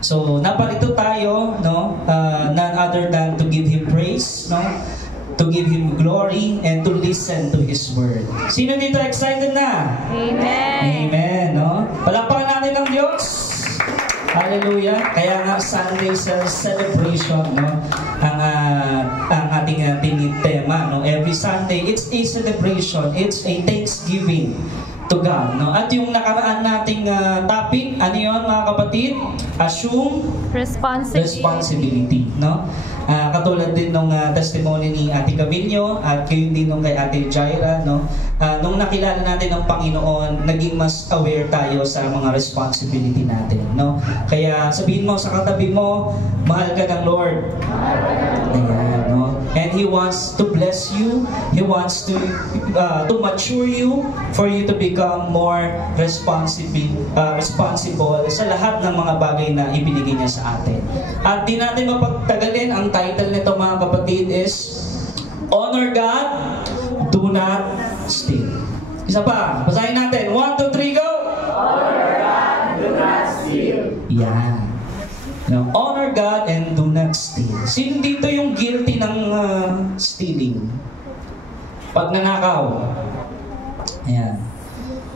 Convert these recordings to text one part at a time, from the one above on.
So, naparito tayo, no? None other than to give Him praise, no? To give Him glory, and to listen to His Word. Sino dito excited na? Amen! Amen, no? Palakpakan natin ang Diyos! Hallelujah! Kaya nga Sunday celebration, no? Ang ating tema, no? Every Sunday, it's a celebration, it's a thanksgiving to God, no? At yung nakaraan nating topic, ano yun mga kapatid? Assume responsibility, no? Katulad din nung testimony ni Ate Camillo at kayo din nung kay Ate Jaira, no? Nung nakilala natin ang Panginoon, naging mas aware tayo sa mga responsibility natin, no? Kaya sabihin mo sa katabi mo, mahal ka ng Lord. Ayan, no? And He wants to bless you. He wants to mature you for you to become more responsible sa lahat ng mga bagay na ibinigay niya sa atin. At di natin mapagtagalin, ang title nito mga kapatid is Honor God, Do Not Steal. Isa pa, basahin natin. 1, 2, 3, go! Honor God, do not steal. Yan. Now, honor God and do not steal. Sino dito yung guilty ng stealing? Pagnanakaw. Ayan.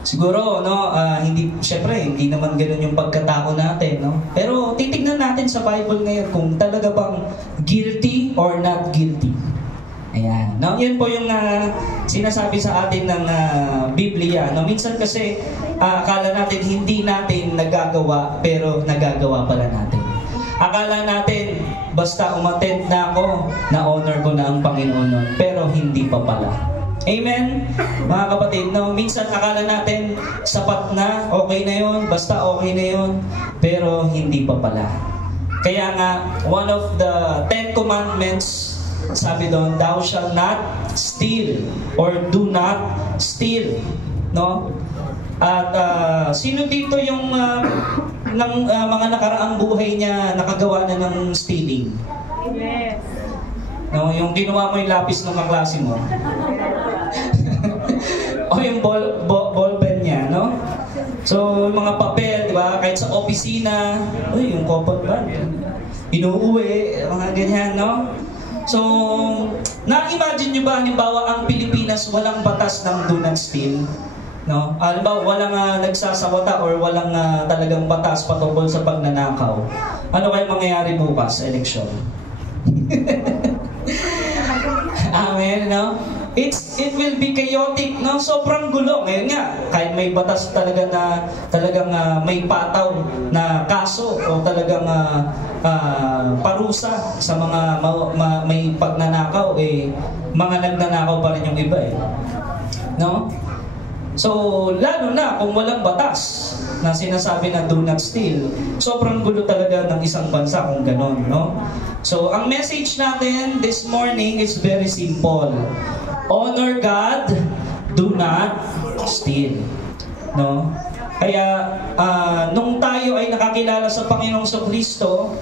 Siguro, no, syempre, hindi naman ganoon yung pagkatao natin, no? Pero titignan natin sa Bible ngayon kung talaga bang guilty or not guilty. Ayan. No, yan po yung sinasabi sa atin ng Biblia. No, minsan kasi akala natin hindi natin nagagawa, pero nagagawa pala natin. Akala natin, basta umattend na ako, na-honor ko na ang Panginoon nun, pero hindi pa pala. Amen? Mga kapatid, no? Minsan akala natin, sapat na, okay na yun, basta okay na yun, pero hindi pa pala. Kaya nga, one of the 10 commandments, sabi doon, thou shall not steal, or do not steal. No? At sino dito yung mga nakaraang buhay niya nakagawa na ng stealing? Yes. No, yung ginawa mo yung lapis ng kaklase mo. O yung ball pen niya, no? So, yung mga papel, di ba? Kahit sa opisina, yung kopot ba? Inuuwi, mga ganyan, no? So, na-imagine nyo ba, halimbawa, ang Pilipinas walang batas ng do not steal? No? Halimbawa, walang nagsasawata or walang talagang batas patungkol sa pagnanakaw. Ano kayo mangyayari bukas sa eleksyon? Amen, no? It will be chaotic, no? Sobrang gulo. Ngayon nga, kahit may batas talaga na talagang may pataw na kaso o talagang parusa sa mga may pagnanakaw, mga nagnanakaw pa rin yung iba, no? So, lalo na kung walang batas na sinasabi na do not steal, sobrang gulo talaga ng isang bansa kung ganon, no? So, ang message natin this morning is very simple. Honor God, do not steal. No? Kaya, nung tayo ay nakakilala sa Panginoong Kristo,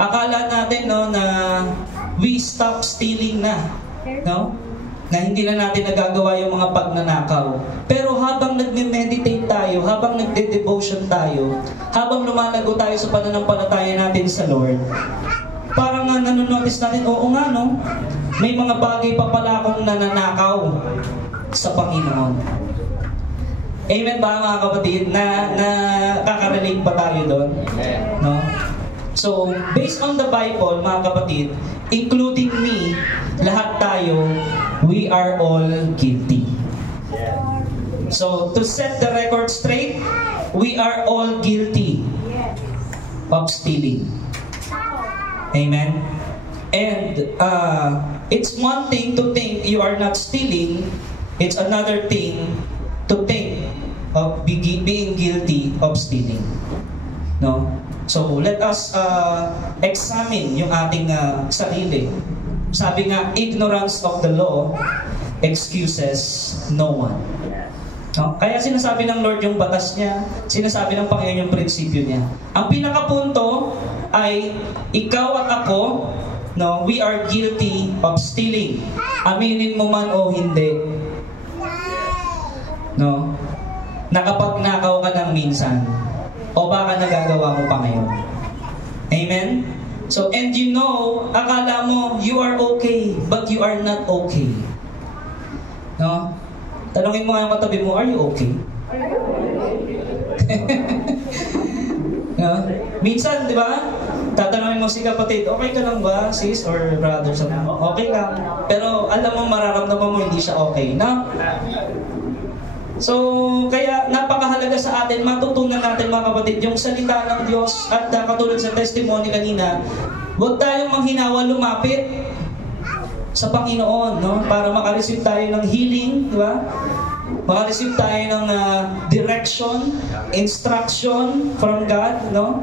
akala natin, no, na we stop stealing na. No? Na hindi na natin nagagawa yung mga pagnanakaw. Pero habang nagme-meditate tayo, habang nagde-devotion tayo, habang lumalago tayo sa pananampalataya natin sa Lord, parang nanonotice natin, oo nga, no? May mga bagay pa pala akong nananakaw sa Panginoon. Amen ba mga kapatid? Nakaka-relate ba tayo doon? No? So, based on the Bible, mga kapatid, including me, lahat tayo, we are all guilty. So, to set the record straight, we are all guilty of stealing. Amen? And it's one thing to think you are not stealing, it's another thing to think of being guilty of stealing. No? So, let us examine yung ating sarili. Sabi nga, ignorance of the law excuses no one. No? Kaya sinasabi ng Lord yung batas niya, sinasabi ng Panginoon yung prinsipyo niya. Ang pinakapunto ay ikaw at ako, no, we are guilty of stealing. Aminin mo man o hindi. No? Nakapagnakaw ka ng minsan, o baka nagagawa mo pa ngayon. Amen? So, and you know, akala mo, you are okay, but you are not okay. No? Tanungin mo nga yung katabi mo, are you okay? No? Minsan, di ba? Tatanungin mo si kapatid, okay ka lang ba, sis or brother? Okay lang. Pero alam mo, mararamdaman mo hindi siya okay. No? So, kaya napakahalaga sa atin, matutunan natin mga kapatid, yung salita ng Diyos at katulad sa testimony kanina, huwag tayong manghinawa lumapit sa Panginoon, no? Para makareceive tayo ng healing, di ba? Makareceive tayo ng direction, instruction from God, no?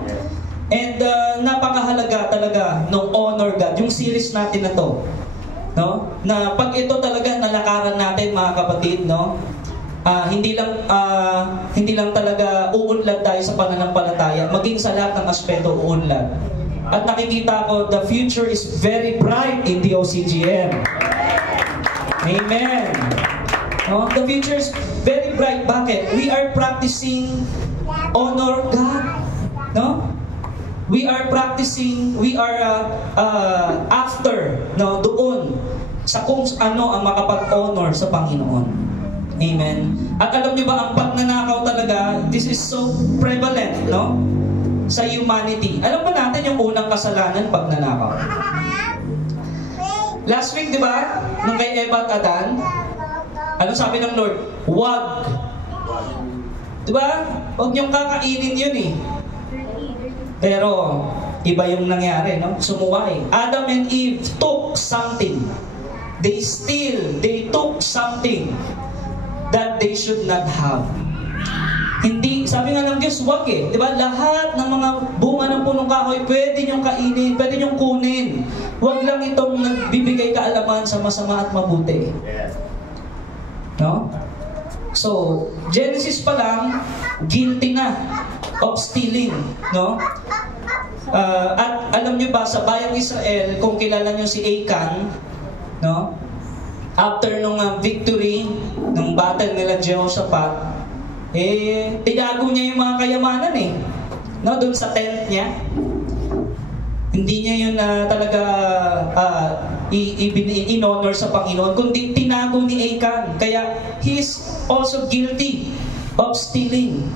And napakahalaga talaga ng honor God, yung series natin na to, no? Na pag ito talaga nalakaran natin mga kapatid, no? Hindi lang talaga uunlad tayo sa pananampalataya, maging sa lahat ng aspeto uunlad. At nakikita ko, the future is very bright in the OCGM. Amen. No? The future is very bright. Bakit? We are practicing honor God. No? We are practicing, we are after, no, doon sa kung ano ang makapag-honor sa Panginoon. Amen. At alam niyo ba, ang pagnanakaw talaga, this is so prevalent, no? Sa humanity. Alam ba natin yung unang kasalanan, pagnanakaw? Last week, di ba? Nung kay Eva at Adan, ano sabi ng Lord? Wag. Di ba? Huwag niyong kakainin yun eh. Pero, iba yung nangyari, no? Sumuway. Adam and Eve took something. They took something that they should not have. Hindi, sabi nga ng Diyos, wag eh. Diba? Lahat ng mga bunga ng punong kahoy, pwede niyong kainin, pwede niyong kunin. Wag lang itong nagbibigay kaalaman sa masama at mabuti. No? So, Genesis pa lang, guilty na of stealing. No? At alam niyo ba, sa bayang Israel, kung kilala niyo si Achan, no? After nung victory, nung battle nila Jehoshaphat, tinago niya yung mga kayamanan eh. No, doon sa tent niya. Hindi niya yun talaga in-honor sa Panginoon, kundi tinago ni Achan. Kaya he is also guilty of stealing.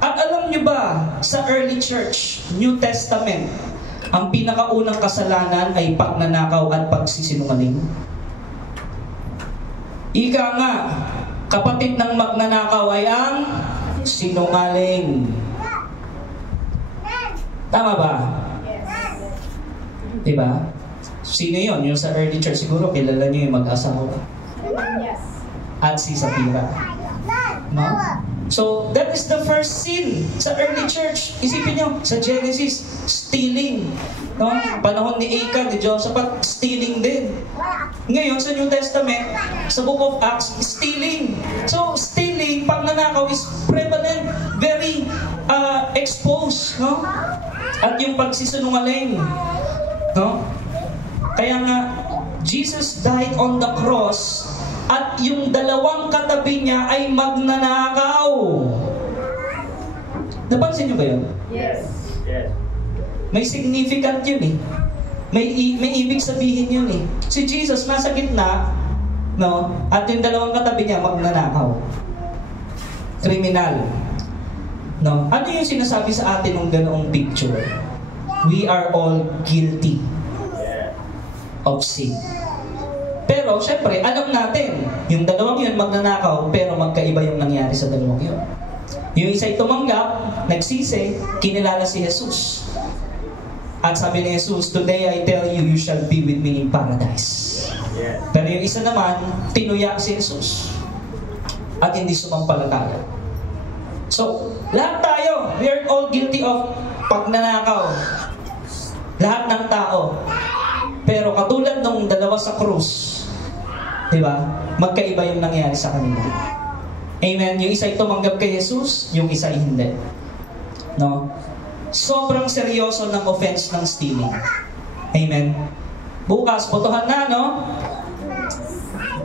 At alam niyo ba, sa early church, New Testament, ang pinakaunang kasalanan ay pagnanakaw at pagsisinungaling. Ika nga, kapatid ng magnanakaw ay ang sinungaling. Tama ba? Diba? Sino yun? Yung sa early church, siguro kilala nyo yung mag-asawa. At si Sapphira. No? So, that is the first sin sa early church. Isipin nyo, sa Genesis, stealing. No? Panahon ni Achan, ni Jehoshaphat, stealing din. Ngayon, sa New Testament, sa Book of Acts, stealing. So, stealing, pagnanakaw is prevalent, very exposed. No? At yung pagsisinungaling. No? Kaya nga, Jesus died on the cross at yung dalawang katabi niya ay magnanakaw. Napansin niyo ba yun? Yes. Yes. May significant yun eh. May ibig sabihin yun eh. Si Jesus nasa gitna, no? At yung dalawang katabi niya magnanakaw. Kriminal. No? Ano yung sinasabi sa atin ng ganoong picture? We are all guilty of sin. Pero, syempre, alam natin, yung dalawang yun magnanakaw, pero magkaiba yung nangyari sa dalawang yun. Yung isa'y tumanggap, nagsisi, kinilala si Jesus. At sabi ni Jesus, today I tell you, you shall be with me in paradise. Yes. Pero yung isa naman, tinuya si Jesus. At hindi sumampalataya. So, lahat tayo, we are all guilty of pagnanakaw. Lahat ng tao. Pero katulad nung dalawa sa krus, di ba? Magkaiba yung nangyari sa kanila. Amen? Yung isa ay tumanggap kay Jesus, yung isa ay hindi. No? Sobrang seryoso ng offense ng stealing. Amen? Bukas, botohan na, no?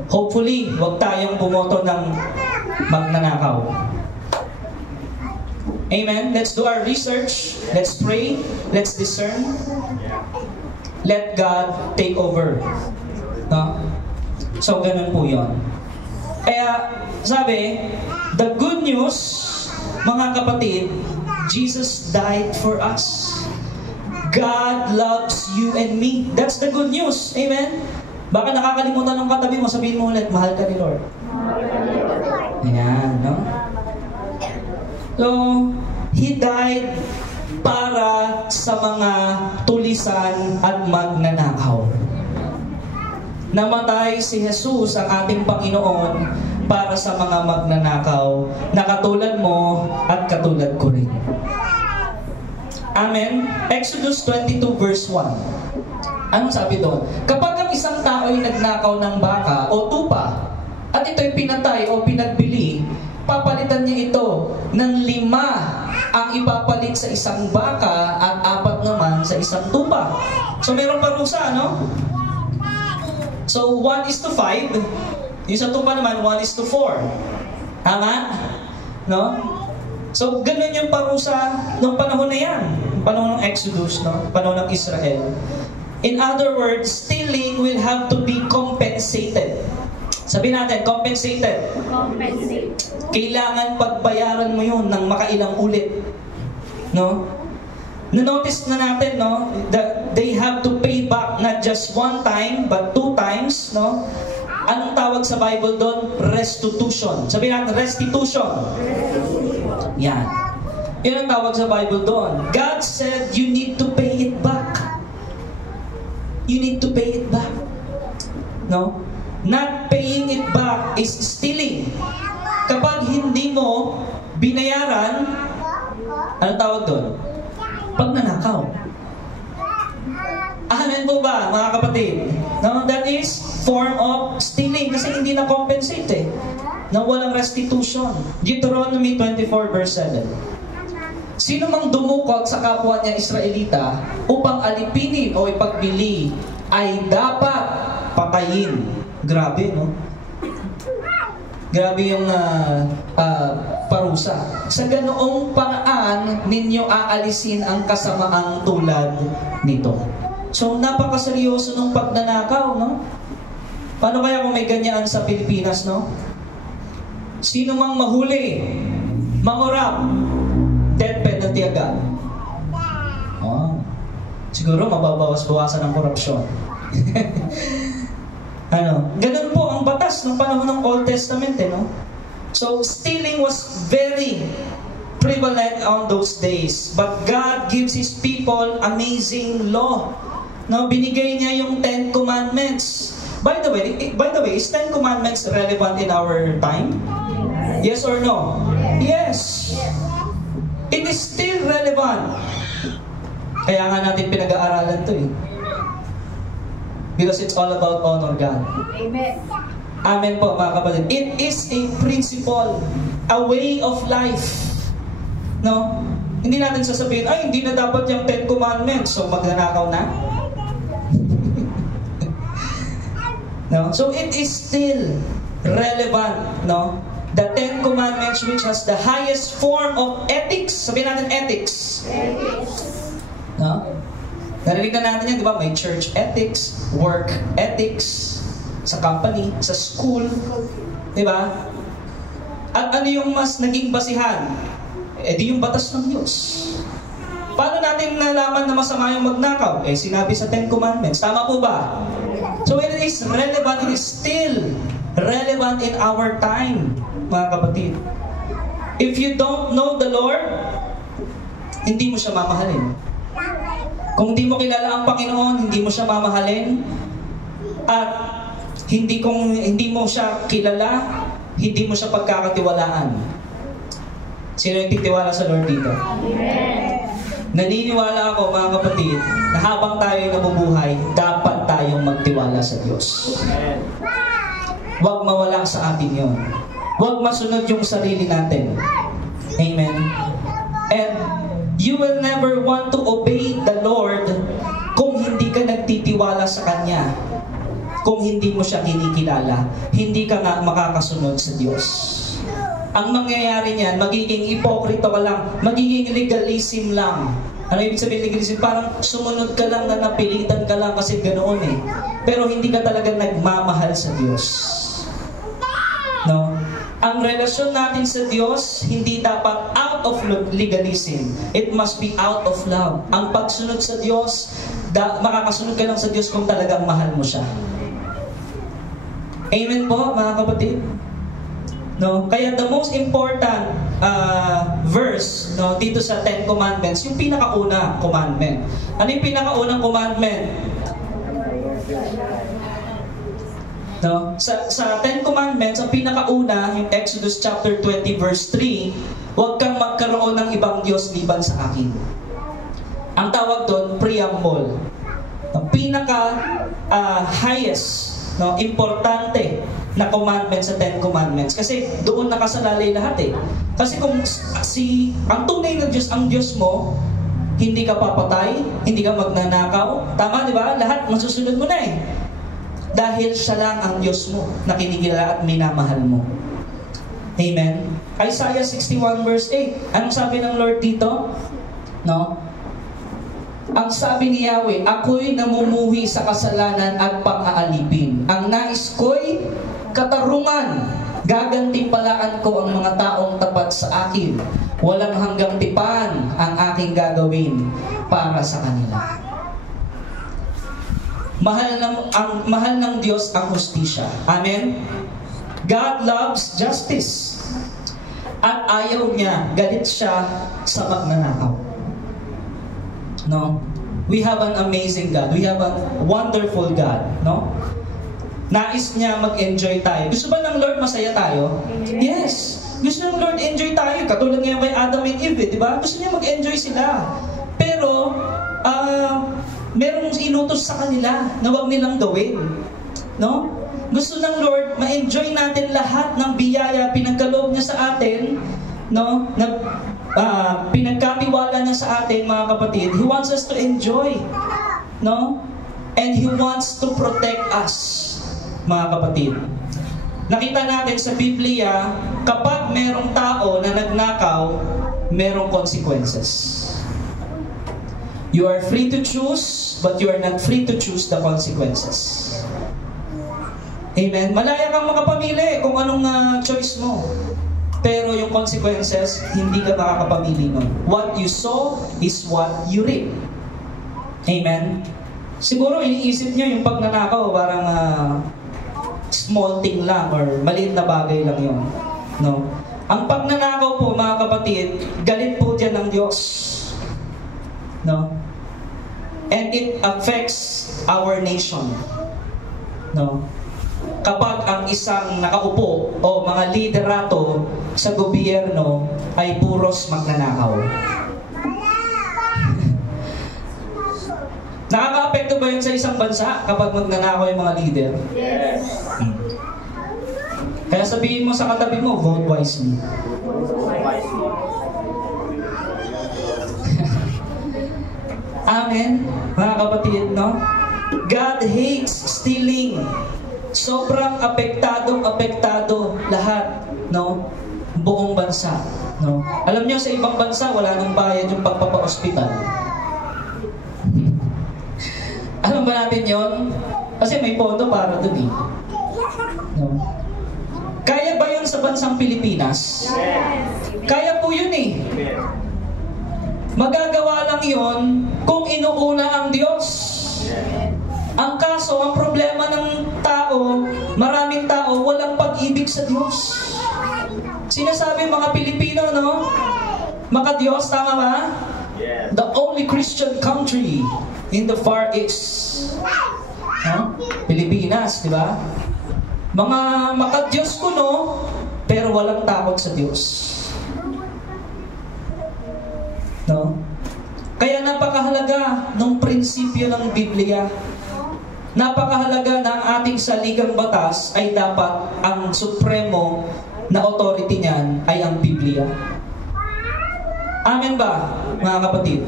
Hopefully, wag tayong bumoto ng magnanakaw. Amen? Let's do our research. Let's pray. Let's discern. Let God take over. No? So, ganun po yun. Kaya, sabi, the good news, mga kapatid, Jesus died for us. God loves you and me. That's the good news. Amen? Baka nakakalimutan ng katabi mo, sabihin mo ulit, mahal ka ni Lord. Ayan, no? So, He died para sa mga tulisan at magnanakaw. Namatay si Jesus, ang ating Panginoon, para sa mga magnanakaw na katulad mo at katulad ko rin. Amen? Exodus 22 verse 1. Anong sabi doon? Kapag ang isang tao ay nagnakaw ng baka o tupa at ito'y pinatay o pinagbili, papalitan niya ito ng 5 ang ipapalit sa isang baka at 4 naman sa isang tupa. So meron parusa, no? So 1:5. Yung sa tupa naman 1:4. Tama? No? So ganun yung parusa nung panahon na yan. Panahon ng Exodus, no? Panahon ng Israel. In other words, stealing will have to be compensated. Sabihin natin, compensated. Compensate. Kailangan pagbayaran mo yun ng makailang ulit. No? Na-notice na natin, no? That they have to pay back not just 1 time, but 2 times, no? Anong tawag sa Bible doon? Restitution. Sabihin natin, restitution. Yan. Yun ang tawag sa Bible doon. God said, you need to pay it back. You need to pay it back. No? Not paying it back is stealing. Kapag hindi mo binayaran, anong tawag doon? Pagnanakaw. Alam po ba, mga kapatid? No, that is form of stealing kasi hindi na-compensate eh. Na walang restitution. Deuteronomy 24 verse 7. Sino mang dumukot sa kapwa niya Israelita upang alipinin o ipagbili ay dapat patayin. Grabe, no? Grabe yung parusa. Sa ganoong paraan, ninyo aalisin ang kasamaang tulad nito. So, napakaseryoso ng pagnanakaw, no? Paano kaya kung may ganyan sa Pilipinas, no? Sino mang mahuli, mangurap, death penalty agad. Oh. Siguro mababawas-bawasan ang korupsyon. Ganun po ang batas ng panahon ng Old Testament, no? So, stealing was very prevalent on those days. But God gives His people amazing law. No, binigay niya yung 10 Commandments. By the way, is 10 Commandments relevant in our time? Yes or no? Yes. It is still relevant. Kaya nga natin pinag-aaralan to eh. Because it's all about honor God. Amen. Amen po mga kapatid. It is a principle, a way of life. No? Hindi natin sasabihin, ay hindi na dapat yung 10 Commandments, so magnanakaw na. No? So it is still relevant, no? The 10 Commandments which has the highest form of ethics. Sabihin natin ethics. No? Narinig na natin yan, di ba? May church ethics, work ethics, sa company, sa school, di ba? At ano yung mas naging basihan? Eh di yung batas ng Diyos. Paano natin nalaman na masama yung magnakaw? Eh sinabi sa 10 Commandments. Tama po ba? So it is relevant, it is still relevant in our time, mga kapatid. If you don't know the Lord, hindi mo siya mamahalin. Kung hindi mo kilala ang Panginoon, hindi mo siya mamahalin. At hindi mo siya kilala, hindi mo siya pagkakatiwalaan. Sino yung titiwala sa Lord dito? Amen. Naniniwala ako, mga kapatid, na habang tayo nabubuhay, dapat tayong magtiwala sa Diyos. Huwag mawala sa atin yun. Huwag masunod yung sarili natin. Amen. And you will never want to obey the Lord kung hindi ka nagtitiwala sa Kanya. Kung hindi mo siya kinikilala, hindi ka nga makakasunod sa Diyos. ang mangyayari niyan, magiging ipokrito ka lang, magiging legalism lang. Ano ibig sabihin legalism? Parang sumunod ka lang na napilitan ka lang kasi ganoon eh. Pero hindi ka talaga nagmamahal sa Diyos. No? Ang relasyon natin sa Diyos, hindi dapat out of legalism. It must be out of love. Ang pagsunod sa Diyos, makakasunod ka lang sa Diyos kung talagang mahal mo siya. Amen po, mga kapatid? No? Kaya the most important verse no, dito sa Ten Commandments, yung pinakauna commandment. Ano yung pinakaunang commandment? No? Sa Ten Commandments, ang pinakauna, yung Exodus chapter 20 verse 3, huwag kang magkaroon ng ibang Diyos liban sa akin. Ang tawag doon, preamble. Ang pinaka highest, no, importante na commandment sa Ten Commandments. Kasi doon nakasalalay lahat eh. Kasi kung ang tunay na Diyos, ang Diyos mo, hindi ka papatay, hindi ka magnanakaw. Tama, di ba? Lahat masusunod mo na eh. Dahil siya lang ang Diyos mo na kinikilala at minamahal mo. Amen? Isaiah 61 verse 8. Anong sabi ng Lord dito? No? Ang sabi ni Yahweh, ako'y namumuhi sa kasalanan at pang-aalipin. Ang nais ko'y katarungan. Gagantimpalaan ko ang mga taong tapat sa akin. Walang hanggang tipan ang aking gagawin para sa kanila. Mahal ng Diyos ang hustisya. Amen? God loves justice. At ayaw niya, galit siya sa magnanakaw. No? We have an amazing God. We have a wonderful God. No? Nais niya mag-enjoy tayo. Gusto ba ng Lord masaya tayo? Yes. Gusto ng Lord enjoy tayo. Katulad ngayon kay Adam and Eve, di ba? Gusto niya mag-enjoy sila. Pero, merong inutos sa kanila na huwag nilang gawin. No? Gusto ng Lord, ma-enjoy natin lahat ng biyaya pinagkaloob niya sa atin, no? Na pinagkatiwala niya sa atin, mga kapatid. He wants us to enjoy. No? And He wants to protect us, mga kapatid. Nakita natin sa Biblia, kapag merong tao na nagnakaw, merong consequences. You are free to choose, but you are not free to choose the consequences. Amen? Malaya kang makapamili kung anong choice mo. Pero yung consequences, hindi ka makakapamili nun. What you sow is what you reap. Amen? Siguro iniisip nyo yung pagnanakaw parang small thing lang or maliit na bagay lang yun. No? Ang pagnanakaw po, mga kapatid, galit po dyan ng Diyos. No? And it affects our nation. No? Kapag ang isang nakaupo o mga liderato sa gobyerno ay puros magnanakaw. Nakaka-apekto ba yun sa isang bansa kapag magnanakaw yung mga leader? Yes. Kaya sabihin mo sa katabi mo, vote wisely. Amen, mga kapatid, no? God hates stealing. Sobrang apektado lahat, no? Buong bansa, no? Alam niyo, sa ibang bansa, wala nang bayad yung pagpapa-ospital. Alam ba natin yon? Kasi may pondo para doon eh. No? Kaya ba yun sa bansang Pilipinas? Kaya po yun eh. Magagawa lang yon kung inuuna ang Diyos. Ang kaso, ang problema ng tao, maraming tao, walang pag-ibig sa Diyos. Sinasabi mga Pilipino, no? Maka-Diyos, tama ba? Yes. The only Christian country in the Far East. No? Pilipinas, di ba? Mga maka-Diyos ko, no? Pero walang takot sa Diyos. No? Kaya napakahalaga ng prinsipyo ng Biblia. Napakahalaga na ang ating saligang batas ay dapat ang supremo na authority niyan ay ang Biblia. Amen ba, mga kapatid?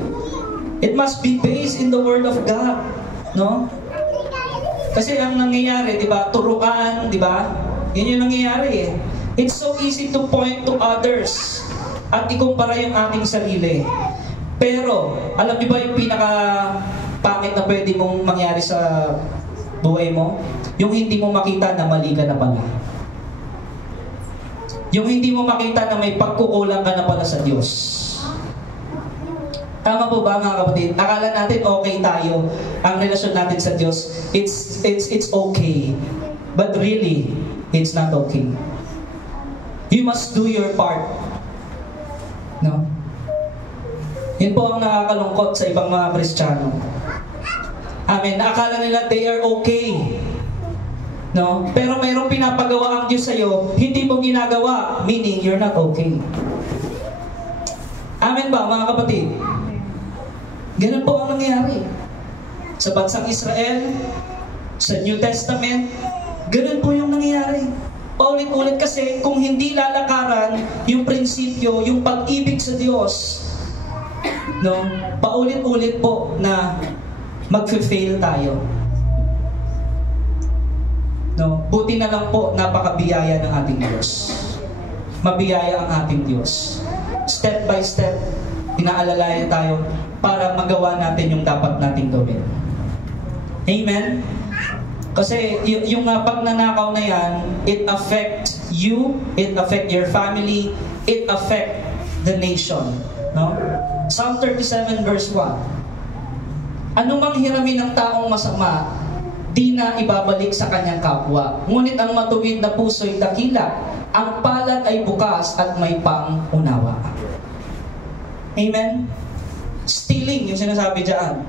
It must be based in the Word of God, no? Kasi ang nangyayari, di ba, turuan, di ba? Yun yung nangyayari eh. It's so easy to point to others at ikumpara yung ating sarili. Pero, alam niyo ba yung pinaka-pangit na pwede mong mangyari sa buhay mo? Yung hindi mo makita na mali ka na pala. Yung hindi mo makita na may pagkukulang ka na pala sa Diyos. Tama po ba mga kapatid? Akala natin okay tayo, ang relasyon natin sa Diyos, it's okay. But really, it's not okay. You must do your part. No? Yun po ang nakakalungkot sa ibang mga Kristiyano. Amen. Akala nila they are okay. No? Pero mayroong pinapagawa ang Diyos sa'yo, hindi mo ginagawa, meaning you're not okay. Amen ba mga kapatid? Ganun po ang nangyayari. Sa bansang Israel, sa New Testament, ganun po yung nangyayari. Paulit-ulit kasi kung hindi lalakaran yung prinsipyo, yung pag-ibig sa Diyos, no, paulit-ulit po na magfe-fail tayo. No, buti na lang po napakabiyaya ng ating Diyos. Mabiyaya ang ating Diyos. Step by step, inaalalayan tayo para magawa natin yung dapat nating gawin. Amen? Kasi yung pagnanakaw na yan, it affect you, it affect your family, it affect the nation. No? Psalm 37 verse 1. Anumang hiramin ng taong masama, di na ibabalik sa kanyang kapwa. Ngunit ang matuwid na puso'y dakila, ang palad ay bukas at may pang-unawa. Amen? Stealing, yung sinasabi dyan.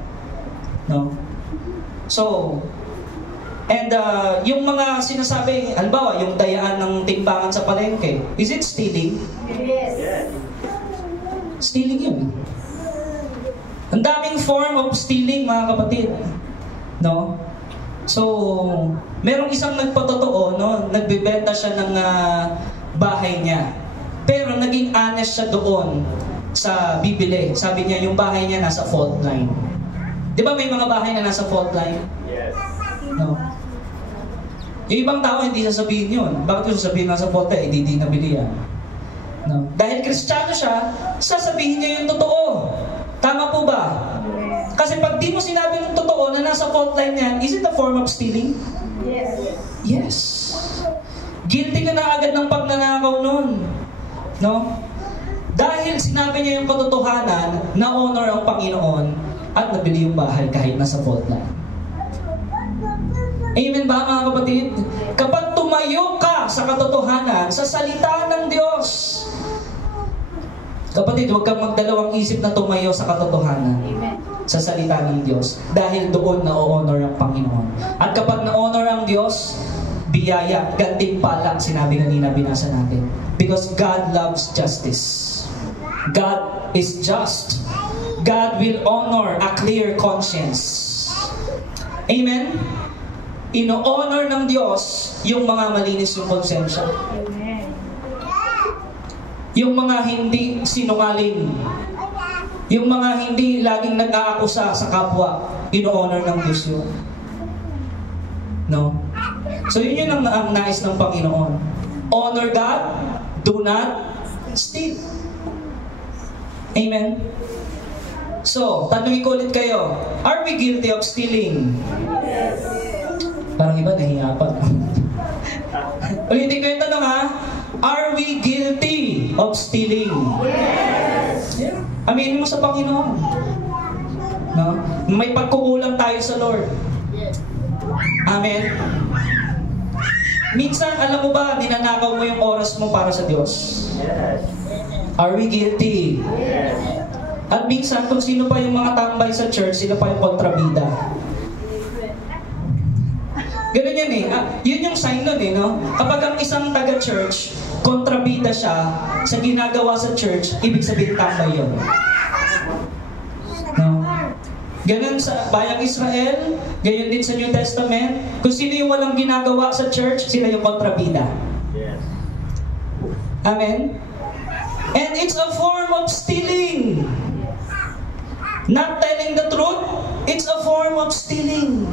No? So, and yung mga sinasabi, halimbawa, yung dayaan ng timbangan sa palengke, is it stealing? Yes. Stealing yun. Ang daming form of stealing, mga kapatid. No? So, merong isang nagpatotoo, no? Nagbebenta siya ng bahay niya. Pero naging honest siya doon sa bibili. Sabi niya, yung bahay niya nasa fault line. Di ba may mga bahay na nasa fault line? Yes. No? Yung ibang tao hindi sasabihin yun. Bakit yung sasabihin nasa fault line? Hindi nabili yan. No? Dahil Kristiyano siya, sasabihin niya yung totoo. Tama po ba? Kasi pag di mo sinabi ng totoo na nasa fault line yan, is it a form of stealing? Yes. Yes. Guilty ka na agad ng pagnanakaw nun. No? Dahil sinabi niya yung katotohanan, na-honor ang Panginoon at nabili yung bahay kahit nasa fault line. Amen ba mga kapatid? Kapag tumayo ka sa katotohanan, sa salita ng Diyos, kapatid, huwag kang magdalawang isip na tumayo sa katotohanan. Amen. Sa salita ng Diyos. Dahil doon na-honor ang Panginoon. At kapag na-honor ang Diyos, biyaya, gantimpala, sinabi kanina, binasa natin. Because God loves justice. God is just. God will honor a clear conscience. Amen? Ino-honor ng Diyos yung mga malinis yung konsensya. Amen. Yung mga hindi sinungaling. Yung mga hindi laging nag-aakusa sa kapwa. Ino-honor ng Diyos yun. No? So yun ang nais ng Panginoon. Honor God, do not steal. Amen? So, tanungin ko ulit kayo, are we guilty of stealing? Yes. Parang iba nahiya pa. Ulitin ko yung tanong ha, are we guilty of stealing? Yes. Yeah. Aminin mo sa Panginoon. No? May pagkukulang tayo sa Lord. Amen? Minsan, alam mo ba, ninanakaw mo yung oras mo para sa Diyos. Yes. Are we guilty? Yes. At minsan, kung sino pa yung mga tambay sa church, sila pa yung kontrabida. Ganun yan eh. Yun yung sign nun eh, no? Kapag ang isang taga-church, kontrabida siya sa ginagawa sa church, ibig sabihin tambay yun. No? Ganun sa bayang Israel, ganyan din sa New Testament. Kung sino yung walang ginagawa sa church, sila yung kontrabida. Yes. Amen? And it's a form of stealing. Not telling the truth, it's a form of stealing.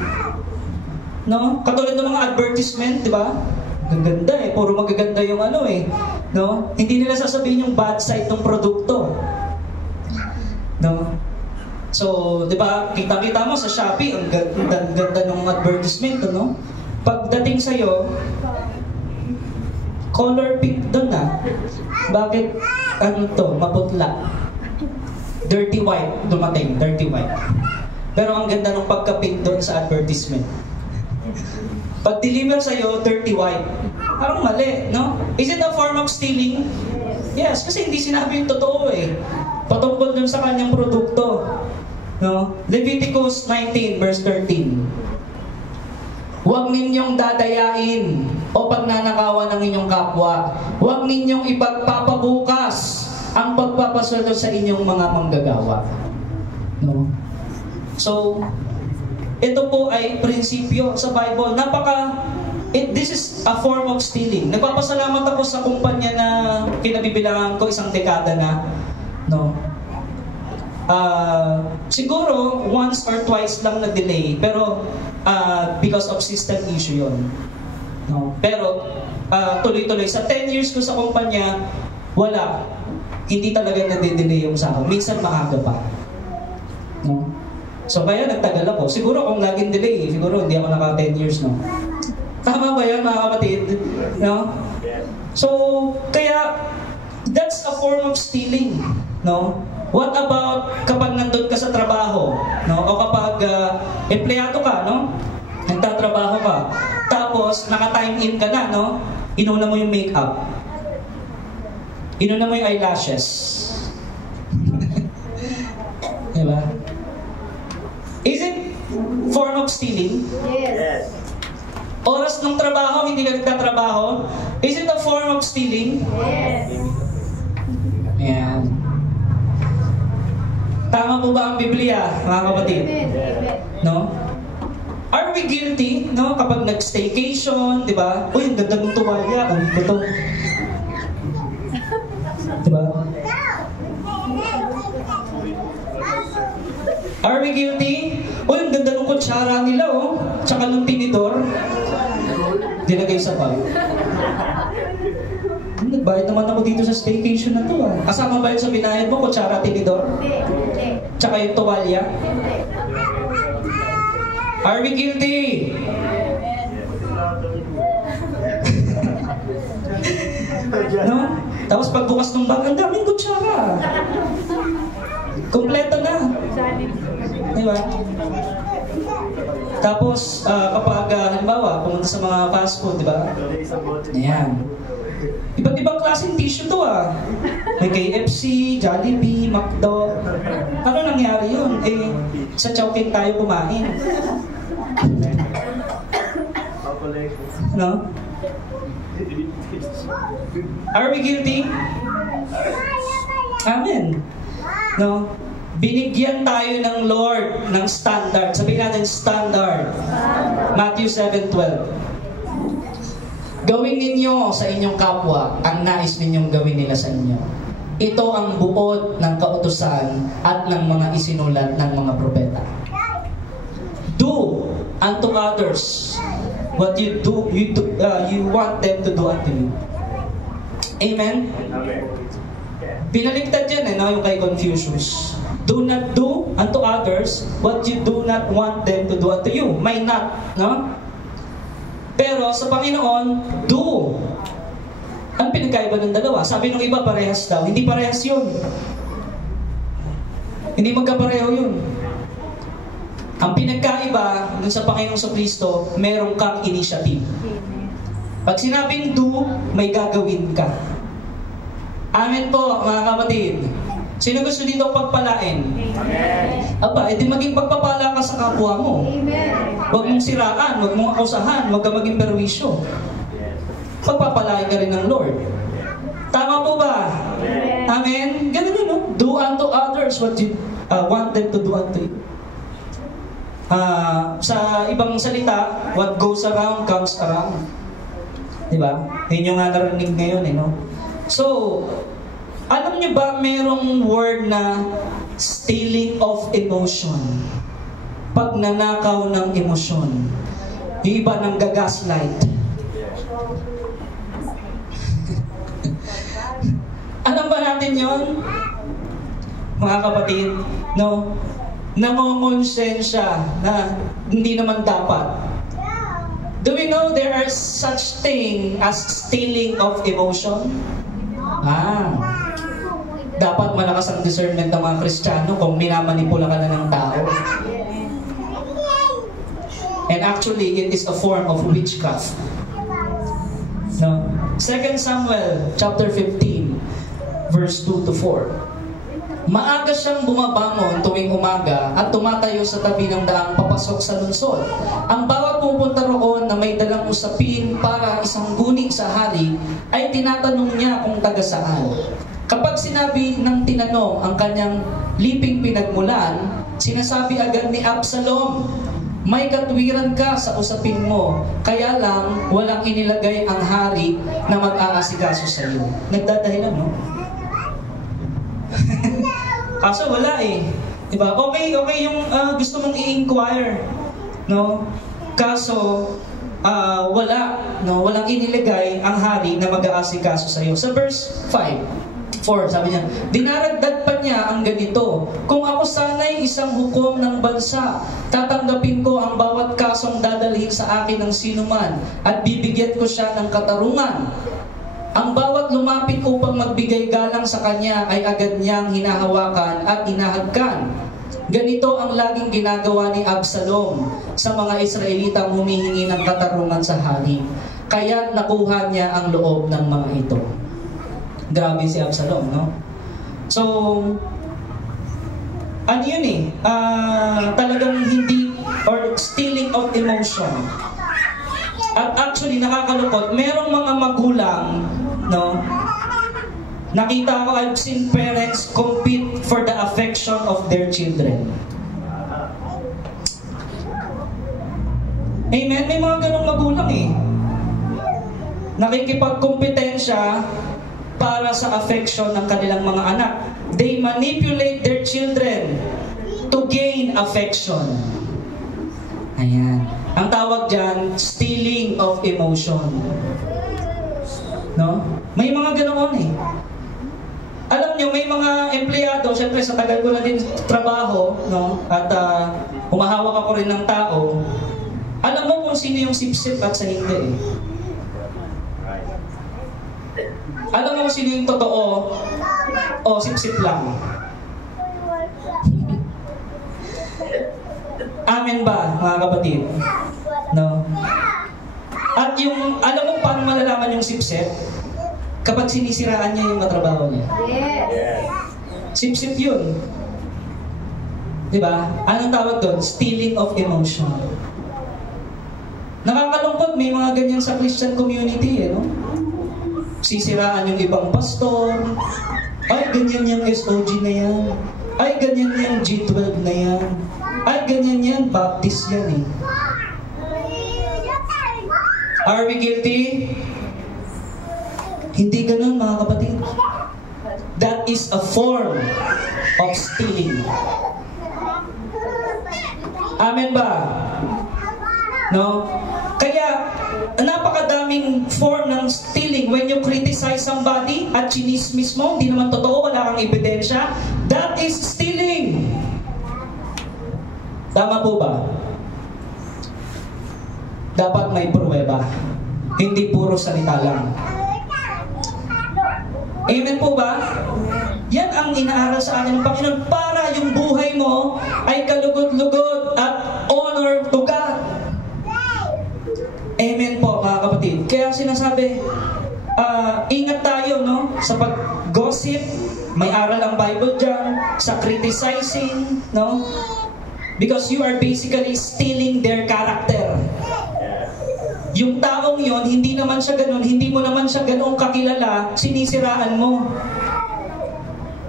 No? Katulad ng mga advertisement, di ba? gaganda eh. Puro magaganda yung ano eh. No? Hindi nila sasabihin yung bad side ng produkto. No? So, di ba, kita-kita mo sa Shopee, ang ganda ng advertisement, no? Pagdating sa'yo, color pink doon na. Bakit, ano to, maputla? Dirty white, dumating, dirty white. Pero ang ganda ng pagka-pink doon sa advertisement. Pag-deliver sa'yo, dirty white. Parang mali, no? Is it a form of stealing? Yes, kasi hindi sinabi yung totoo eh. Patungkol dun sa kanyang produkto. No? Leviticus 19 verse 13. Huwag ninyong dadayain o pagnanakawan ng inyong kapwa. Huwag ninyong ipagpapabukas ang pagpapasweldo sa inyong mga manggagawa. No? So, ito po ay prinsipyo sa Bible. This is a form of stealing. Nagpapasalamat ako sa kumpanya na kinabibilangan ko isang dekada na. No? Siguro once or twice lang na-delay, pero because of system issue yun. No? Pero tuloy-tuloy sa 10 years ko sa kumpanya, wala, hindi talaga na-delay yung sahod. Minsan maaga pa. No? So kaya nagtagal ako. Siguro kung laging delay, siguro hindi ako naka 10 years, no? Tama ba yun, mga kapatid? No? So kaya that's a form of stealing, no? What about kapag nandun ka sa trabaho, no? O kapag empleyado ka, no? Nagtatrabaho ka. Tapos naka-time in ka na, no? Inuna mo yung makeup. Inuna mo yung eyelashes. Diba? Is it form of stealing? Yes. Oras ng trabaho, hindi ka nagtatrabaho. Is it a form of stealing? Yes. Ayan. Tama po ba ang Biblia, mga kapatid? No? Are we guilty, no? Kapag nag-staycation, di ba? Uy, ang ganda ng tuwalya. Uy, ito. Di ba? Are we guilty? Uy, ang ganda ng kutsara nila, oh. Tsaka ng tinidor. Dinagay sa bag. Nagbayad naman ako dito sa staycation na to, ah. Kasama ba yun sa binayad mo, kutsara, tinidor? Tsaka yung tuwalya? Are we guilty? No? Tapos pagbukas ng bag, ang daming kutsara. Kompleto na. Diba? Tapos, kapag, halimbawa, pumunta sa mga fast food, diba? Ayan. Iba't ibang klaseng tissue to, ah. May KFC, Jollibee, McDo. Ano nangyari yun? Eh, sa Chowking tayo kumain. No? Are we guilty? Amen. No? Binigyan tayo ng Lord ng standard. Sabihin natin standard. Matthew 7:12. Gawin ninyo sa inyong kapwa ang nais ninyong gawin nila sa inyo. Ito ang buod ng kautusan at ng mga isinulat ng mga propeta. Do unto others what you want them to do unto you. Amen? Pinaliktad yan, no, yung kay Confucius. Do not do unto others what you do not want them to do unto you. May not, no? Pero sa Panginoon, do. Ang pinagkaiba ng dalawa? Sabi ng iba, parehas daw. Hindi parehas yun. Hindi magkapareho yun. Ang pinagkaiba dun sa Panginoong sa Kristo, meron kang initiative. Pag sinabing do, may gagawin ka. Amen po, mga kapatid. Sino gusto dito pagpalain? Amen. Aba, edi maging pagpapala ka sa kapwa mo. Amen. Huwag mong siraan, huwag mong akusahan, huwag ka maging perwisyo. Pagpapalain ka rin ng Lord. Tama po ba? Amen. Amen? Ganun yun, no? Do unto others what you want them to do unto you. Sa ibang salita, what goes around comes around. Diba? Yun yung nga narinig ngayon, eh, no? So, alam niyo ba merong word na stealing of emotion? Pagnanakaw ng emosyon. Yung iba nang gagaslight. natin yon, mga kapatid, no? Nangongonsensya na hindi naman dapat. Do we know there are such thing as stealing of emotion? Dapat malakas ang discernment ng mga Kristiyano kung minamanipula ka na ng tao. And actually, it is a form of witchcraft. No? 2 Samuel chapter 15, verse 2 to 4. Maaga siyang bumabangon tuwing umaga at tumatayo sa tabi ng daang papasok sa lungsod. Ang bawat pupunta roon na may dalang usapin para isang guni sa hari ay tinatanong niya kung taga saan. Kapag sinabi ng tinanong ang kanyang liping pinagmulan, sinasabi agad ni Absalom, may katwiran ka sa usapin mo, kaya lang walang inilagay ang hari na mag-aasikaso sa iyo. Nagdadahilan, no? Kaso wala eh. Diba? Okay yung gusto mong i-inquire, no? Kaso wala, no? Walang inilagay ang hari na mag-aasikaso sa iyo. Sa verse 4, sabi niya, dinaragdag pa niya ang ganito, kung ako sana'y isang hukom ng bansa, tatanggapin ko ang bawat kasong dadalhin sa akin ng sinuman at bibigyan ko siya ng katarungan. Ang bawat lumapit upang magbigay galang sa kanya ay agad niyang hinahawakan at hinahagkan. Ganito ang laging ginagawa ni Absalom sa mga Israelitang humihingi ng katarungan sa hari. Kaya nakuha niya ang loob ng mga ito. Grabe si Absalom, no? So, ano yun eh? Talagang hindi, or stealing of emotion. At actually, nakakalungkot, merong mga magulang, no? Nakita ko, I've seen parents compete for the affection of their children. Amen? May mga ganong magulang eh. Nakikipagkompetensya para sa affection ng kanilang mga anak. They manipulate their children to gain affection. Ayan. Ang tawag dyan, stealing of emotion. No? May mga ganoon eh. Alam nyo, may mga empleyado, syempre sa tagal ko na din trabaho, no? At humahawak ako rin ng tao. Alam mo kung sino yung sip-sip at sa hindi eh. Alam mo kung sino yung totoo o sip-sip lang. Amen ba, mga kapatid? No? At yung, alam mo paano malalaman yung sip-sip? Kapag sinisiraan niya yung katrabaho niya. Yes. Sip-sip yun. Diba? Anong tawag doon? Stealing of emotion. Nakakalungkot, may mga ganyan sa Christian community, no? Sisiraan yung ibang pastor. Ay, ganyan yung SOG na yan. Ay, ganyan yung G12 na yan. Ay, ganyan yan, Baptist yan eh. Are we guilty? Hindi ganun, mga kapatid. That is a form of stealing. Amen ba? No? Kaya, napakadaming form ng stealing. When you criticize somebody at chinismis mo, hindi naman totoo, wala kang ebidensya, that is stealing. Tama po ba? Dapat may pruweba. Hindi puro salita lang. Amen po ba? Yan ang inaaral sa atin ng Panginoon para yung buhay mo ay kalugod-lugod at honor to God. Amen po, mga kapatid. Kaya sinasabi, ingat tayo, no? Sa pag-gossip, may aral ang Bible dyan, sa criticizing, no? Because you are basically stealing their character. Yung taong yon, hindi naman siya ganun, hindi mo naman siya ganun kakilala, sinisiraan mo.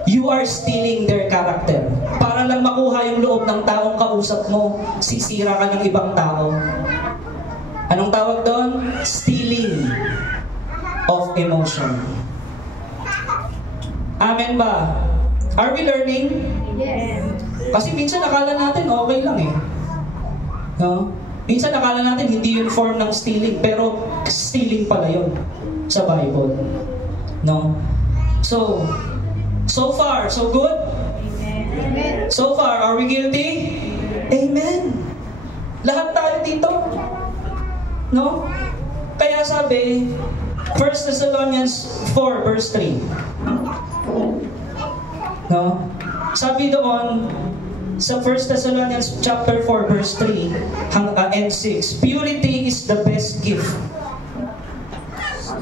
You are stealing their character. Para lang makuha yung loob ng taong kausap mo, sisira ka ng ibang tao. Anong tawag doon? Stealing of emotion. Amen ba? Are we learning? Yes. Kasi minsan akala natin okay lang eh. No? Minsan akala natin hindi yun form ng stealing, pero stealing pala yun sa Bible. No? So, So far, so good? Amen. So far, are we guilty? Amen. Lahat tayo dito. No? Kaya sabi, 1 Thessalonians 4 verse 3. No? Sabi doon, sa 1 Thessalonians chapter 4 verse 3 and 6, purity is the best gift.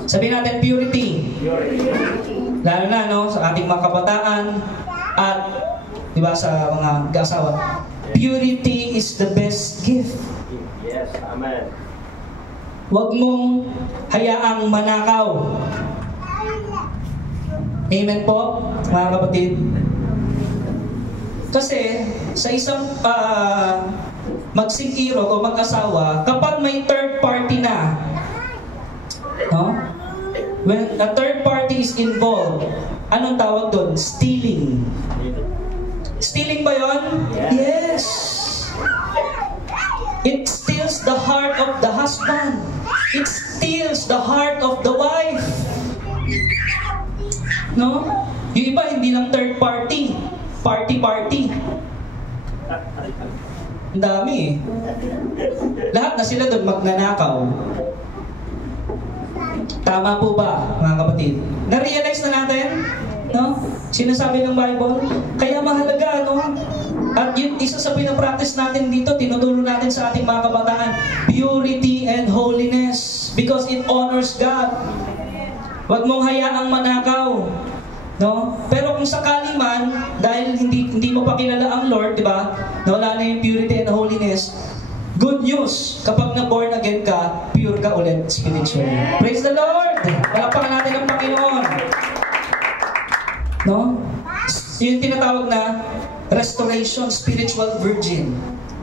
Sabihin natin, purity. Lalo na, no, sa ating mga kabataan at, di ba, sa mga asawa. Purity is the best gift. Yes, amen. Huwag mong hayaang manakaw. Amen po, mga kapatid. Kasi, sa isang magsingkiro o mag-asawa, kapag may third party na, no? When a third party is involved, anong tawag doon? Stealing. Stealing ba yun? Yes. It steals the heart of the husband. It steals the heart of the wife. No? Yung iba, hindi lang third party. Party. Ang dami eh. Lahat na sila doon magnanakaw. Tama po ba, mga kapatid? Na-realize na natin? No? Sinasabi ng Bible? Kaya mahalaga, no? At yun, isa sa pinapractice natin dito, tinuturo natin sa ating mga kabataan, purity and holiness. Because it honors God. Huwag mong hayaang manakaw. No? Pero kung sakali man, dahil hindi mo pa kilala ang Lord, di ba? Nawala na yung purity and holiness. Good news, kapag na-born again ka, pure ka ulit spiritually. Praise the Lord! Palakpakan natin ang Panginoon. No? Yung tinatawag na restoration, spiritual virgin.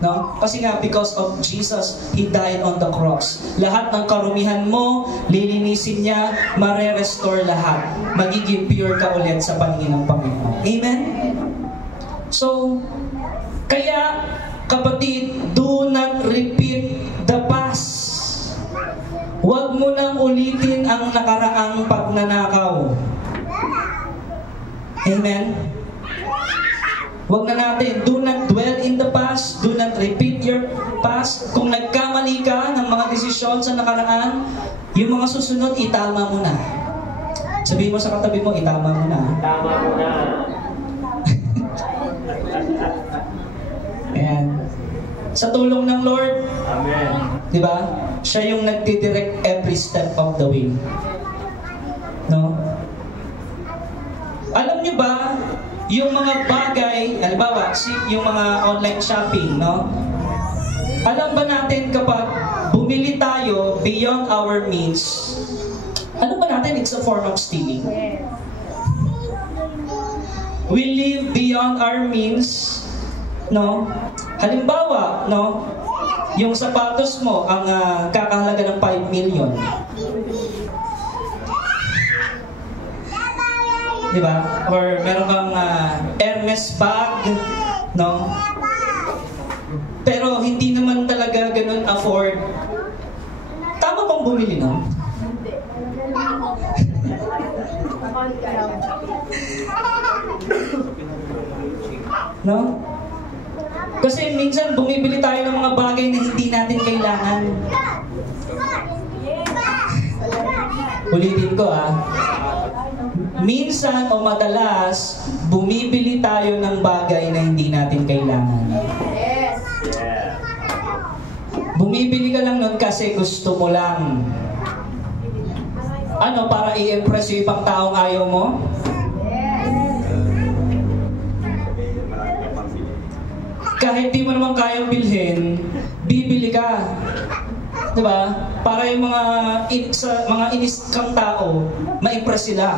No? Kasi nga, because of Jesus, He died on the cross. Lahat ng karumihan mo, lilinisin niya, mare-restore lahat. Magiging pure ka ulit sa paningin ng Panginoon. Amen? So, kaya, kapatid, do not repeat the past. Huwag mo nang ulitin ang nakaraang pagnanakaw. Amen? Huwag na natin, do not dwell in the past, do not repeat your past. Kung nagkamali ka ng mga desisyon sa nakaraan, yung mga susunod, itama mo na. Sabihin mo sa katabi mo, itama mo na. Tama mo na. Ayan. Sa tulong ng Lord, Amen. di ba? Siya yung nagdidirect every step of the way. No? Alam niyo ba, yung mga bagay, halimbawa, yung mga online shopping, no? Alam ba natin kapag bumili tayo beyond our means, alam ba natin it's a form of stealing? Yes. We live beyond our means, no? Halimbawa, no? Yung sapatos mo, ang kakahalaga ng 5 million. Diba? Or meron kang Hermes bag, no? Pero hindi naman talaga ganun afford. Tama bang bumili, no? No? Kasi minsan bumibili tayo ng mga bagay na hindi natin kailangan. Ulitin ko minsan o madalas, bumibili tayo ng bagay na hindi natin kailangan. Yes. Yeah. Bumibili ka lang nun kasi gusto mo lang. Ano, para i-impress yung ibang taong ayaw mo? Kahit di mo naman kayang bilhin, bibili ka. Diba? Para yung mga inis kang tao, ma-impress sila.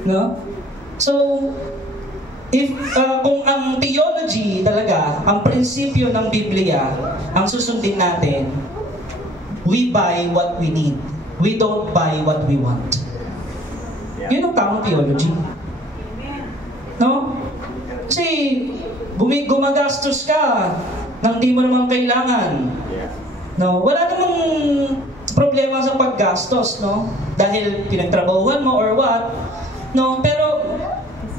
No? So, kung ang theology talaga, ang prinsipyo ng Biblia, ang susundin natin, we buy what we need. We don't buy what we want. Yun ang tamang theology. No? Kasi, gumagastos ka nang di mo naman kailangan. No? Wala namang problema sa paggastos, no? Dahil pinagtrabahuhan mo or what, no? Pero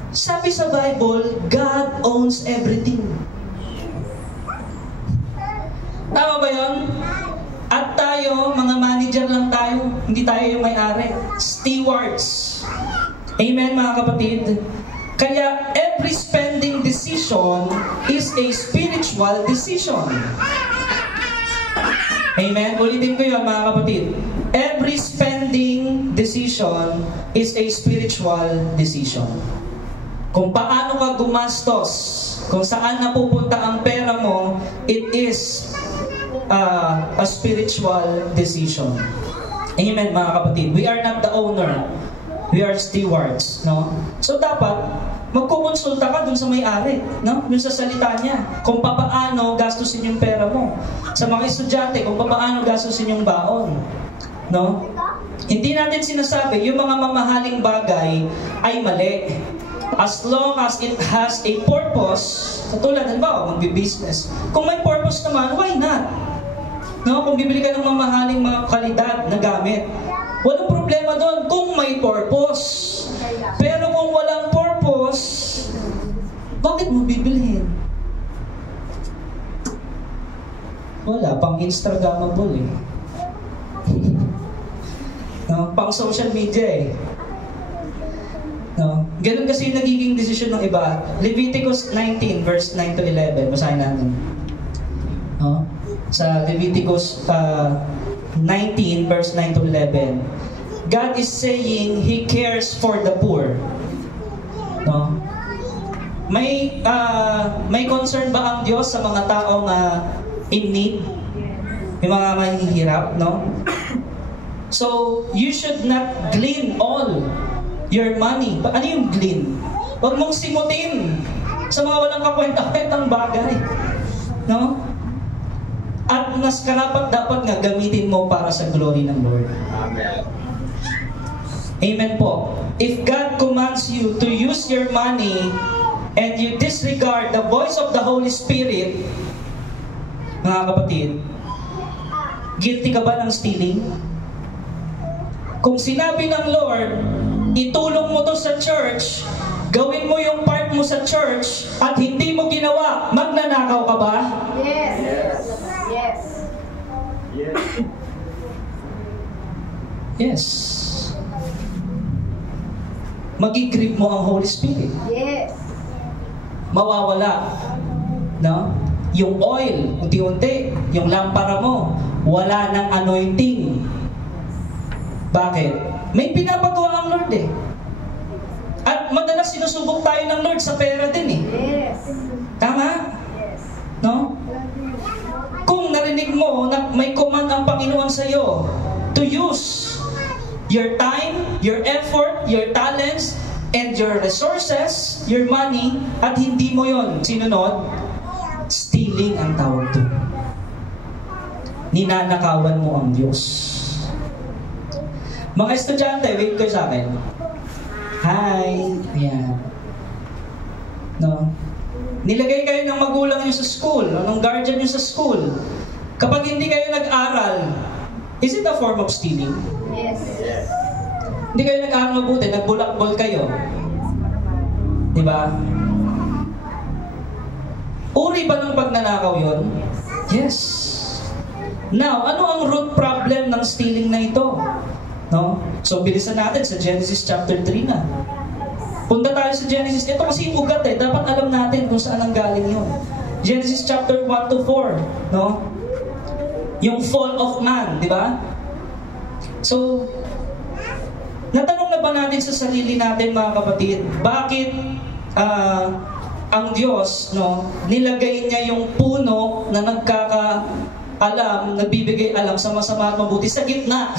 sabi sa Bible, God owns everything. Tama ba yun? At tayo, mga manager lang tayo. Hindi tayo yung may-ari. Stewards. Amen, mga kapatid? Kaya, every spending decision is a spiritual decision. Amen? Ulitin ko yun, mga kapatid. Every spending decision is a spiritual decision. Kung paano ka gumastos, kung saan napupunta ang pera mo, it is a spiritual decision. Amen, mga kapatid. We are not the owner. We are stewards, no? So dapat magkukonsulta ka dun sa may-ari, no? Dun sa salita niya. Kung paano gastusin yung pera mo. Sa mga estudyante, kung paano gastusin yung baon, no? Hindi natin sinasabi yung mga mamahaling bagay ay mali. As long as it has a purpose, katulad, halimbawa, magbi-business. Kung may purpose naman, why not? No, kung bibili ka ng mamahaling mga kalidad na gamit, walang problema doon kung may purpose. Pero kung walang purpose, bakit mo bibilhin? Wala, pang Instagrammable eh. No, pang social media eh. No, ganun kasi yung nagiging desisyon ng iba. Leviticus 19 verse 9 to 11. Basahin natin. No? Sa Leviticus 19 verse 9 to 11, God is saying He cares for the poor. No? May concern ba ang Diyos sa mga taong in need? May mga mahihirap, no? So, you should not glean all your money. Ano yung glean? Huwag mong simutin sa mga walang kakwenta-kwentang bagay. No? At mas karapat dapat nga gamitin mo para sa glory ng Lord. Amen. Amen po. If God commands you to use your money and you disregard the voice of the Holy Spirit, mga kapatid, guilty ka ba ng stealing? Kung sinabi ng Lord, itulong mo to sa church, gawin mo yung part mo sa church, at hindi mo ginawa, magnanakaw ka ba? Yes. Yes. Yes. Yes. Magigrip mo ang Holy Spirit. Yes. Mawawala. No? Yung oil, unti-unti, yung lampara mo, wala ng anointing. Bakit? May pinapagawa ang Lord eh. At madalas sinusubok tayo ng Lord sa pera din eh. Yes. Tama? Yes. No? Kung narinig mo na may command ang Panginoon sa iyo to use your time, your effort, your talents, and your resources, your money, at hindi mo yon sinunod, stealing ang tawag doon. Ninanakawan mo ang Diyos. Mga estudyante, wait kayo sa akin. Hi! Ayan. No? Nilagay kayo ng magulang nyo sa school, o ng guardian nyo sa school. Kapag hindi kayo nag-aral, is it a form of stealing? Yes. Yes. Hindi kayo nag-aral mabuti, nagbulakbol kayo. Diba? Uri ba ng pagnanakaw yun? Yes. Now, ano ang root problem ng stealing na ito? No? So, bilisan natin sa Genesis chapter 3 na. Punta tayo sa Genesis. Ito kasi yung ugat eh. Dapat alam natin kung saan ang galing yun. Genesis chapter 1 to 4. No? Yung fall of man. Di ba? So, natanong na ba natin sa sarili natin, mga kapatid, bakit ang Diyos, no, nilagay niya yung puno na nagkakaalam, nagbibigay alam sa masama at mabuti sa gitna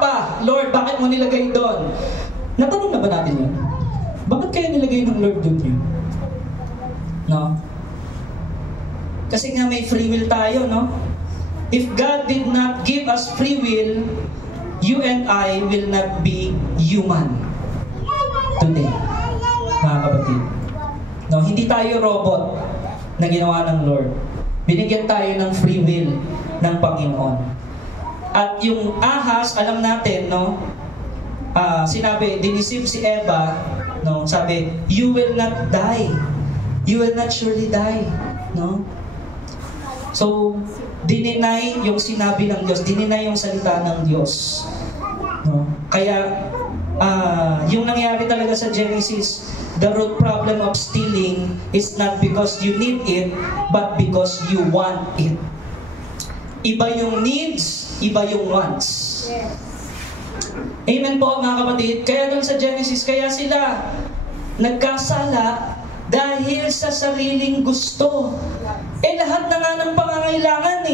pa. Lord, bakit mo nilagay doon? Natanong na ba natin yun? Bakit kaya nilagay ng Lord doon yun? No? Kasi nga may free will tayo, no? If God did not give us free will, you and I will not be human today, mga kapatid. No, hindi tayo robot na ginawa ng Lord. Binigyan tayo ng free will ng Panginoon. At yung ahas, alam natin, no? Sinabi, dinisip si Eva, no? Sabi, you will not die. You will not surely die, no? So, dininay yung sinabi ng Diyos, dininay yung salita ng Diyos. No? Kaya, yung nangyari talaga sa Genesis, the root problem of stealing is not because you need it, but because you want it. Iba yung needs, iba yung wants. Yes. Amen po mga kapatid. Kaya dun sa Genesis, kaya sila nagkasala dahil sa sariling gusto. Lahat na nga ng pangangailangan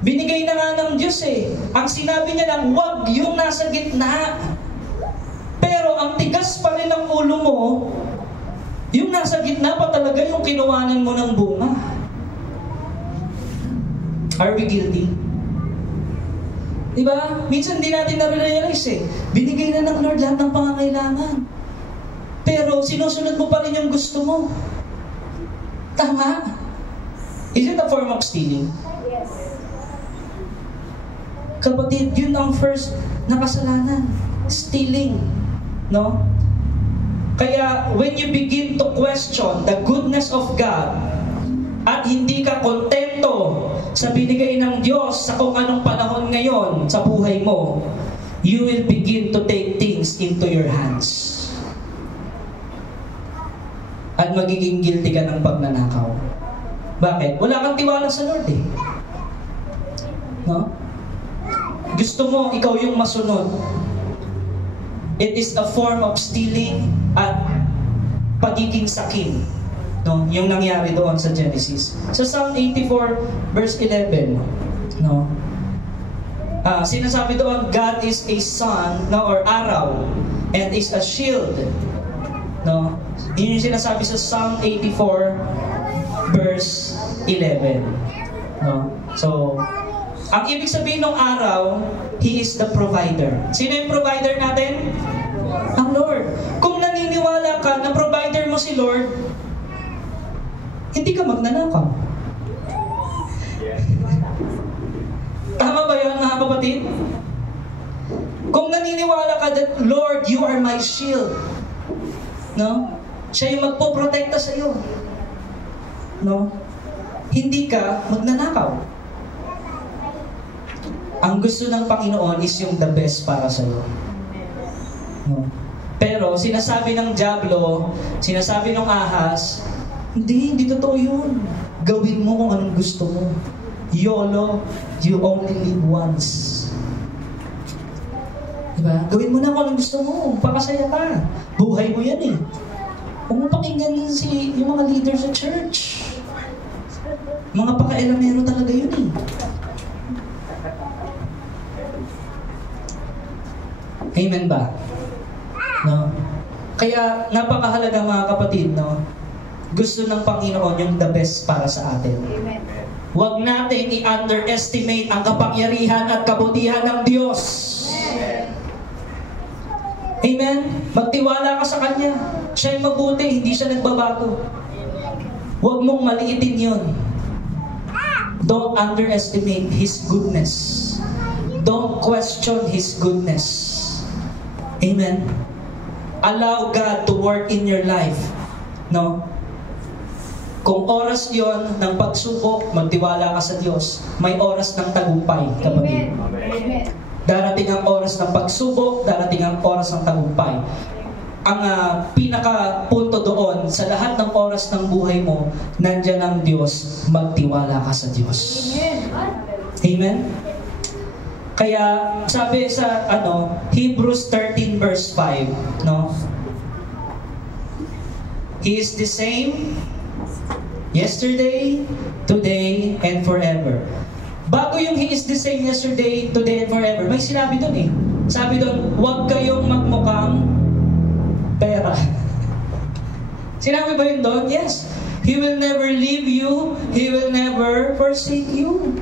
binigay na nga ng Diyos Ang sinabi niya lang, huwag yung nasa gitna. Pero ang tigas pa rin ng ulo mo, yung nasa gitna pa talaga yung kinuwanan mo ng bunga. Are we guilty? Diba? Minsan di natin na-realize binigay na ng Lord lahat ng pangangailangan. Pero sinusunod mo pa rin yung gusto mo. Tama? Is it a form of stealing? Yes. Kapatid, yun ang first na kasalanan. Stealing. No? Kaya, when you begin to question the goodness of God, at hindi ka kontento sa binigay ng Diyos sa kung anong panahon ngayon sa buhay mo, you will begin to take things into your hands. At magiging guilty ka ng pagnanakaw. Bakit? Wala kang tiwala sa Lord No? Gusto mo, ikaw yung masunod. It is a form of stealing at pagiging sakim. No? Yung nangyari doon sa Genesis. Sa Psalm 84 verse 11, no? Sinasabi doon, God is a sun, no, or araw, and is a shield. No? Yun yung sinasabi sa Psalm 84 verse 11. No? So, ang ibig sabihin ng araw, He is the provider. Sino yung provider natin? Ang Lord. Kung naniniwala ka na provider mo si Lord, hindi ka magnanakaw. Tama ba yun, mga kapatid? Kung naniniwala ka that, Lord, you are my shield. No? Siya yung magpoprotekta sa iyo. No? Hindi ka magnanakaw. Ang gusto ng Panginoon is yung the best para sa iyo. No? Pero sinasabi ng diablo, sinasabi ng ahas, hindi totoo yun. Gawin mo kung anong gusto mo. YOLO, you only live once. Diba? Gawin mo na kung anong gusto mo. Pakasaya ka. Buhay mo yan Huwag mo pakinggan yung mga leader sa church. Mga paka-elamero talaga yun Amen ba? No? Kaya napakahalaga mga kapatid, no? Gusto ng Panginoon yung the best para sa atin. Amen. Huwag natin i-underestimate ang kapangyarihan at kabutihan ng Diyos. Amen? Magtiwala ka sa Kanya. Siya'y mabuti, hindi siya nagbabago. Huwag mong maliitin yun. Don't underestimate His goodness. Don't question His goodness. Amen? Allow God to work in your life. No? Kung oras yon ng pagsubok, magtiwala ka sa Diyos. May oras ng tagumpay, kapatid. Amen. Darating ang oras ng pagsubok, darating ang oras ng tagumpay. Ang pinaka-punto doon, sa lahat ng oras ng buhay mo, nandiyan ang Diyos, magtiwala ka sa Diyos. Amen? Kaya, sabi sa Hebrews 13 verse 5, no? He is the same yesterday, today, and forever. Bago yung He is the same yesterday, today, and forever, may sinabi doon Sabi doon, huwag kayong magmukhang pera. Sinabi ba yun doon? Yes. He will never leave you. He will never forsake you.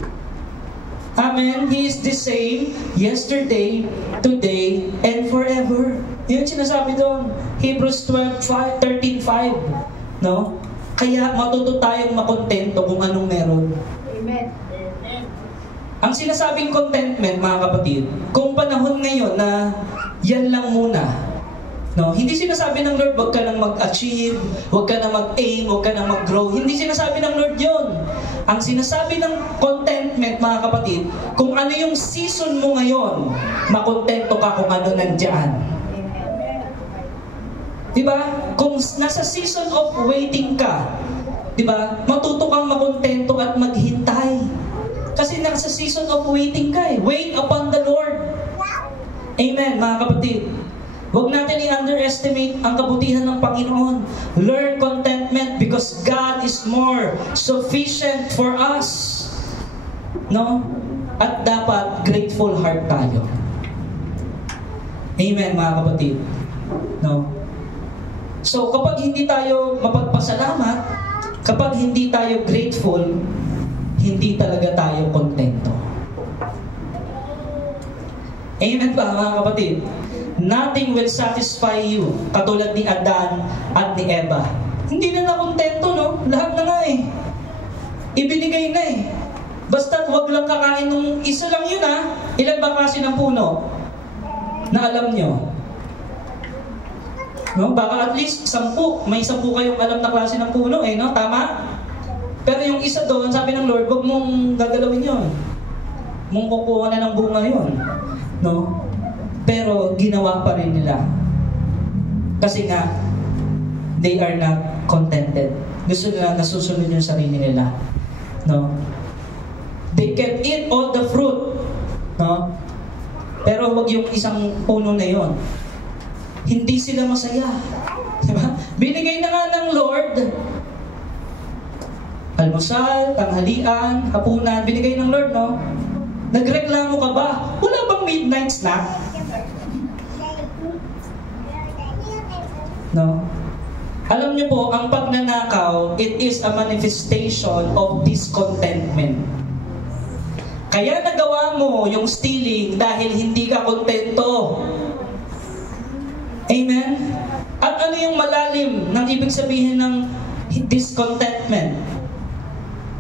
Amen. He is the same yesterday, today, and forever. Yun sinasabi doon. Hebrews 13:5. No? Kaya matuto tayong makontento kung anong meron. Amen. Ang sinasabing contentment, mga kapatid, kung panahon ngayon na yan lang muna, no? Hindi sinasabi ng Lord, huwag ka nang mag-achieve, huwag ka nang mag-aim, huwag ka nang mag-grow. Hindi sinasabi ng Lord yon. Ang sinasabi ng contentment, mga kapatid, kung ano yung season mo ngayon, makontento ka kung ano nandyan. Diba? Kung nasa season of waiting ka, diba? Matuto kang makontento at maghintay. Kasi nasa season of waiting ka eh. Wait upon the Lord. Amen, mga kapatid. Huwag natin i-underestimate ang kabutihan ng Panginoon. Learn contentment because God is more sufficient for us. No? At dapat grateful heart tayo. Amen, mga kapatid. No? So, kapag hindi tayo mapagpasalamat, kapag hindi tayo grateful, hindi talaga tayo kontento. Amen ba, mga kapatid? Nothing will satisfy you, katulad ni Adan at ni Eva. Hindi na nakontento, no? Lahat na nga eh. Ibinigay na eh. Basta't wag lang kakain nung isa lang yun, ha? Ilan ba kasi ng puno? Na alam nyo? No? Baka at least 10. May 10 kayong alam na klase ng puno eh, no? Tama? Pero yung isa doon, sabi ng Lord, wag mong gagalawin yun. Mong kukuha na ng bunga yun. No? Pero ginawa pa rin nila. Kasi nga, they are not contented. Gusto nila nasusunod yung sarili nila. No? They can eat all the fruit. No? Pero wag yung isang puno na yon. Hindi sila masaya. Diba? Binigay na nga ng Lord. Almusal, tanghalian, hapunan, binigay ng Lord, no? Nagreklamo ka ba? Wala bang midnight snack? No? Alam niyo po, ang pagnanakaw, it is a manifestation of discontentment. Kaya nagawa mo yung stealing dahil hindi ka kontento. Amen? At ano yung malalim ng ibig sabihin ng discontentment?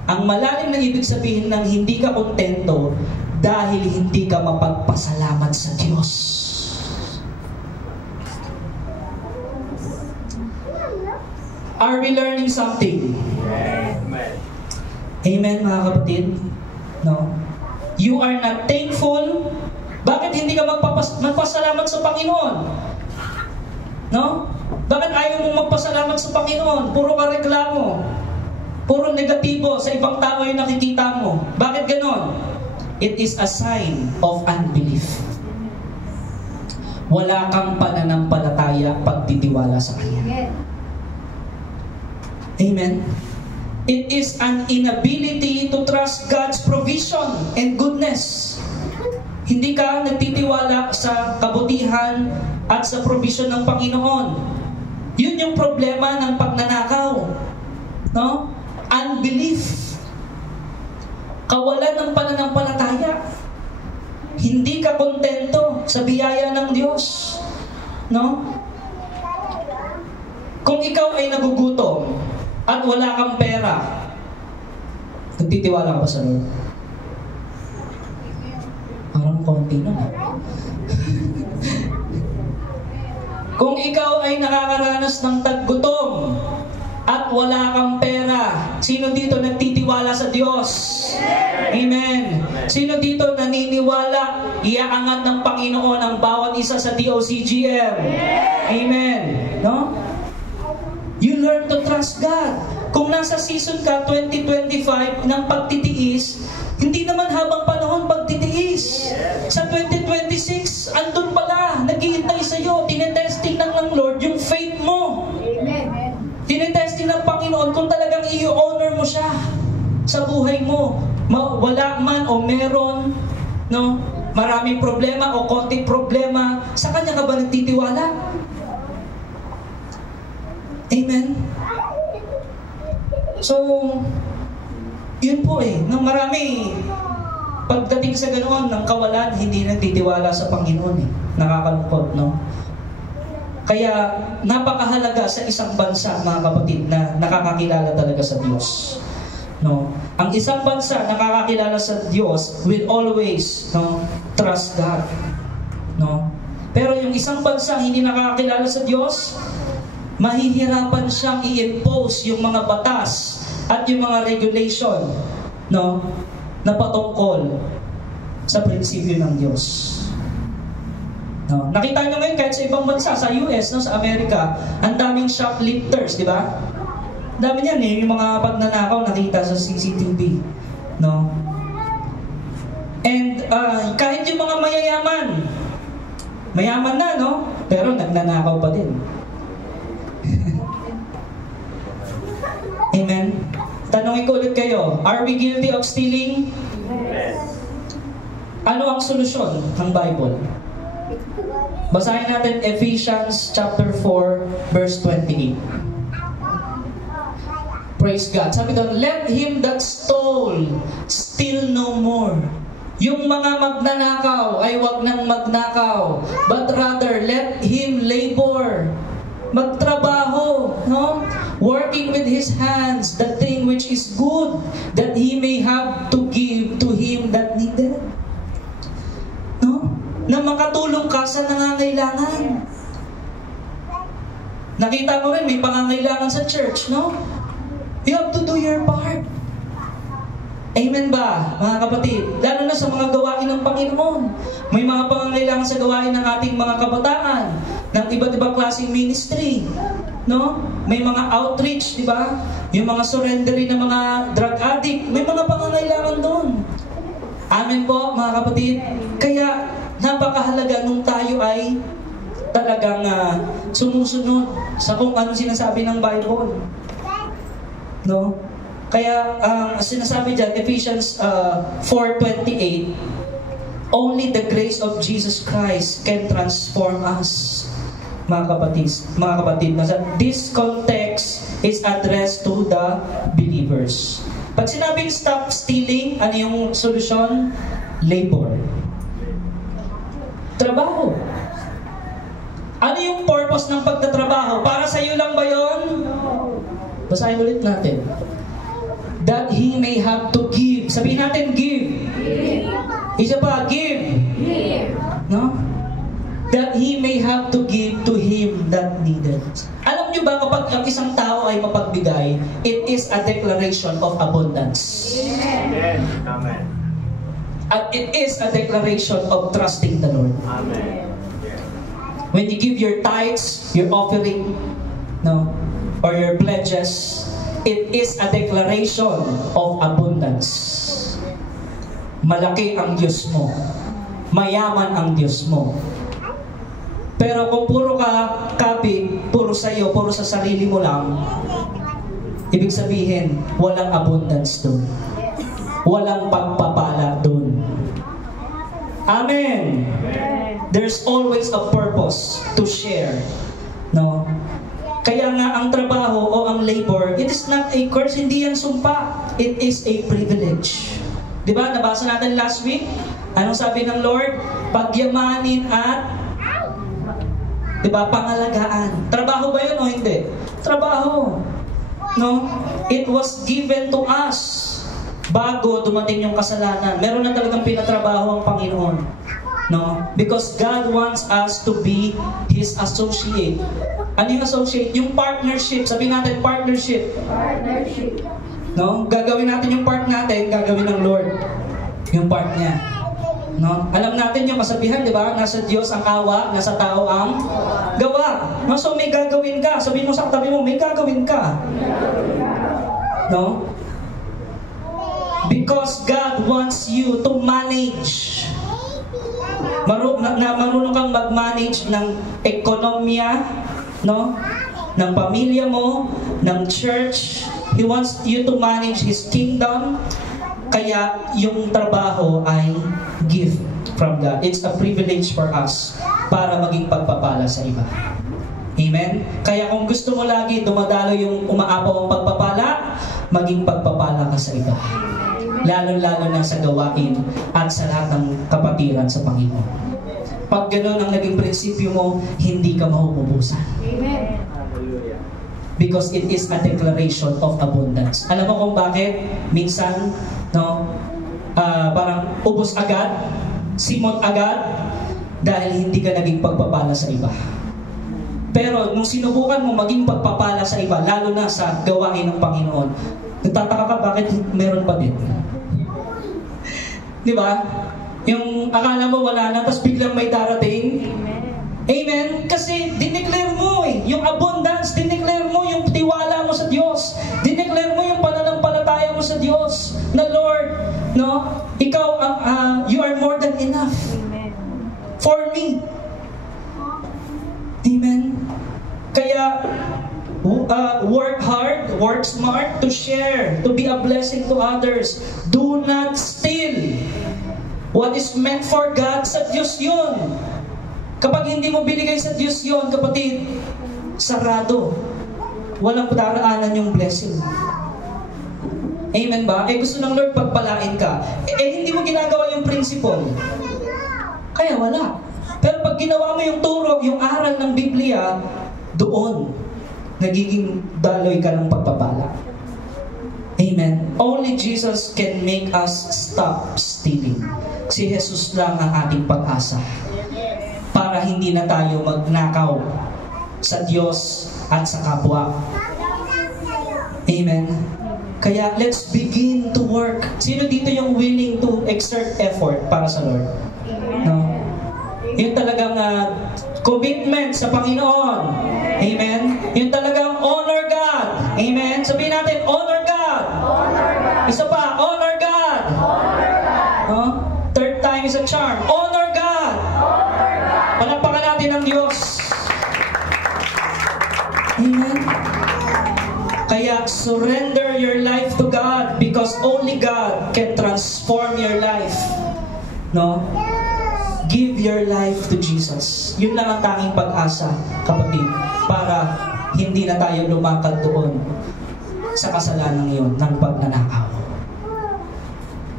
Ang malalim na ibig sabihin ng hindi ka kontento dahil hindi ka mapagpasalamat sa Diyos. Are we learning something? Amen. Amen, mga kapatid? No? You are not thankful. Bakit hindi ka magpasalamat sa Panginoon? No? Bakit ayaw mong magpasalamat sa Panginoon? Puro ka reklamo. Puro negatibo sa ibang tao yung nakikita mo. Bakit ganon? It is a sign of unbelief. Wala kang pananampalataya, pagtitiwala sa Kanya. Amen? It is an inability to trust God's provision and goodness. Hindi ka nagtitiwala sa kabutihan at sa provision ng Panginoon. Yun yung problema ng pagnanakaw. No? Unbelief. Kawalan ng pananampalataya. Hindi ka kontento sa biyaya ng Diyos. No? Kung ikaw ay nagugutom at wala kang pera, nagtitiwala ka ba sa Lord? Parang konti na. Kung ikaw ay nakakaranas ng taggutom at wala kang pera, sino dito nagtitiwala sa Diyos? Amen. Sino dito naniniwala iaangat ng Panginoon ang bawat isa sa DOCGM? Amen. No? You learn to trust God. Kung nasa season ka 2025 ng pagtitiis, hindi naman habang panahon pagtitiis. Sa 2026, andun pala, naghihintay sa'yo, tinetesting ng Lord yung faith mo. Amen. Tinetesting ng Panginoon kung talagang i-honor mo siya sa buhay mo. Wala man o meron, no? Maraming problema o konting problema, sa Kanya ka ba nagtitiwala? Amen? So, yun po eh, nang marami, pagdating sa ganoon, ng kawalan, hindi nagtitiwala sa Panginoon eh. Nakakalungkot, no? Kaya, napakahalaga sa isang bansa, mga kapatid, na nakakakilala talaga sa Diyos. No? Ang isang bansa nakakakilala sa Diyos will always, no, trust God. No? Pero yung isang bansa hindi nakakakilala sa Diyos, mahihirapan siyang i-impose yung mga batas at yung mga regulation, no, na patungkol sa prinsipyo ng Diyos. No? Nakita nyo ngayon kahit sa ibang bansa, sa US, no, sa Amerika, ang daming shoplifters, di ba? Dami niyan eh, yung mga pagnanakaw nakita sa CCTV, no? And kahit yung mga mayaman na, no? Pero nagnanakaw pa din. Amen. Tanongin ko ulit kayo, are we guilty of stealing? Yes. Ano ang solusyon ng Bible? Basahin natin Ephesians chapter 4 verse 28. Praise God. Sabi doon, let him that stole steal no more. Yung mga magnanakaw ay wag nang magnakaw, but rather let him labor. Magtrabaho, no? Working with his hands the thing which is good, that he may have to give to him that needed. No? Na makatulong ka sa nangangailangan. Nakita mo rin, may pangangailangan sa church, no? You have to do your part. Amen ba, mga kapatid? Lalo na sa mga gawain ng Panginoon. May mga pangangailangan sa gawain ng ating mga kabataan, ng iba't ibang klaseng ministry. No? May mga outreach, di ba? Yung mga surrendery ng mga drug addict, may mga pangangailangan doon. Amen po, mga kapatid? Kaya, napakahalaga nung tayo ay talagang sumusunod sa kung ano sinasabi ng Bible. No? Kaya sinasabi diyan Ephesians 4:28, only the grace of Jesus Christ can transform us. Mga kapatid, this context is addressed to the believers. Pag sinabing stop stealing, ano yung solusyon? Labor. Trabaho. Ano yung purpose ng pagtatrabaho? Para sa iyo lang ba yun? Basahin ulit natin. That he may have to give. Sabihin natin, give. Isa pa, give. No? That he may have to give to him that needed. Alam nyo ba kapag ang isang tao ay mapagbigay, it is a declaration of abundance. Yes. Amen. At it is a declaration of trusting the Lord. Amen. When you give your tithes, your offering, no, or your pledges, it is a declaration of abundance. Malaki ang Diyos mo. Mayaman ang Diyos mo. Pero kung puro ka kapit, puro sa iyo, puro sa sarili mo lang, ibig sabihin, walang abundance doon. Walang pagpapala doon. Amen. There's always a purpose to share. No? Kaya nga ang trabaho o ang labor, it is not a curse, hindi yan sumpa. It is a privilege. Diba? Nabasa natin last week. Anong sabi ng Lord? Pagyamanin at diba? Pangalagaan. Trabaho ba yun o hindi? Trabaho. No? It was given to us bago dumating yung kasalanan. Meron na talagang pinatrabaho ang Panginoon. No? Because God wants us to be His associate. Ano yung associate? Yung partnership. Sabihin natin, partnership. Partnership. No? Gagawin natin yung part natin, gagawin ng Lord. Yung part niya. No? Alam natin yung kasabihan, di ba? Nasa Diyos ang awa, nasa tao ang gawa. No? So may gagawin ka. Sabihin mo sa katabi mo, may gagawin ka. No? Because God wants you to manage. Marunong kang mag-manage ng ekonomiya, no? Ng pamilya mo, ng church. He wants you to manage His kingdom. Kaya yung trabaho ay gift from God. It's a privilege for us para maging pagpapala sa iba. Amen? Kaya kung gusto mo lagi dumadalo yung umaapaw ang pagpapala, maging pagpapala ka sa iba. Lalo-lalo na sa gawain at sa lahat ng kapatiran sa Panginoon. Pag gano'n ang naging prinsipyo mo, hindi ka mahupubusan. Amen. Hallelujah. Because it is a declaration of abundance. Alam mo kung bakit? Minsan, no, parang ubos agad, simot agad, dahil hindi ka naging pagpapala sa iba. Pero nung sinubukan mo maging pagpapala sa iba, lalo na sa gawain ng Panginoon, nagtataka ka bakit meron pa din. Di ba? Yung akala mo wala na, tapos biglang may darating. Amen? Kasi dineclare mo yung abundance, dineclare mo yung tiwala mo sa Diyos, dineclare mo yung pananampalataya mo sa Diyos, na Lord, no, ikaw, you are more than enough for me. Amen? Kaya, work hard, work smart to share, to be a blessing to others. Do not steal. What is meant for God, sa Diyos yun. Kapag hindi mo binigay sa Diyos yun, kapatid, sarado. Walang daraanan yung blessing. Amen ba? Gusto ng Lord pagpalain ka. Hindi mo ginagawa yung principle. Kaya wala. Pero pag ginawa mo yung turo, yung aral ng Biblia, doon, nagiging daloy ka ng pagpapala. Amen. Only Jesus can make us stop stealing. Si Jesus lang ang ating pag-asa. Para hindi na tayo magnakaw sa Diyos at sa kapwa. Amen. Kaya let's begin to work. Sino dito yung willing to exert effort para sa Lord? No? Yung talagang commitment sa Panginoon. Amen. Yung talagang honor God. Amen. Sabihin natin, honor God. Honor God. Isa pa, honor God. Honor God. No? Third time is a charm. Honor God. Honor God. Palapakan natin ang Diyos. Amen. Kaya surrender your life to God because only God can transform your life. No? Give your life to Jesus. Yun lang ang tanging pag-asa, kapatid, para hindi na tayo lumakad doon sa kasalanan yun ng pagnanakaw.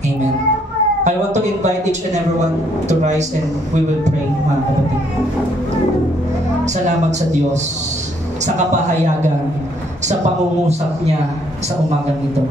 Amen. I want to invite each and everyone to rise and we will pray, mga kapatid. Salamat sa Diyos, sa kapahayagan, sa pangungusap niya sa umagang ito.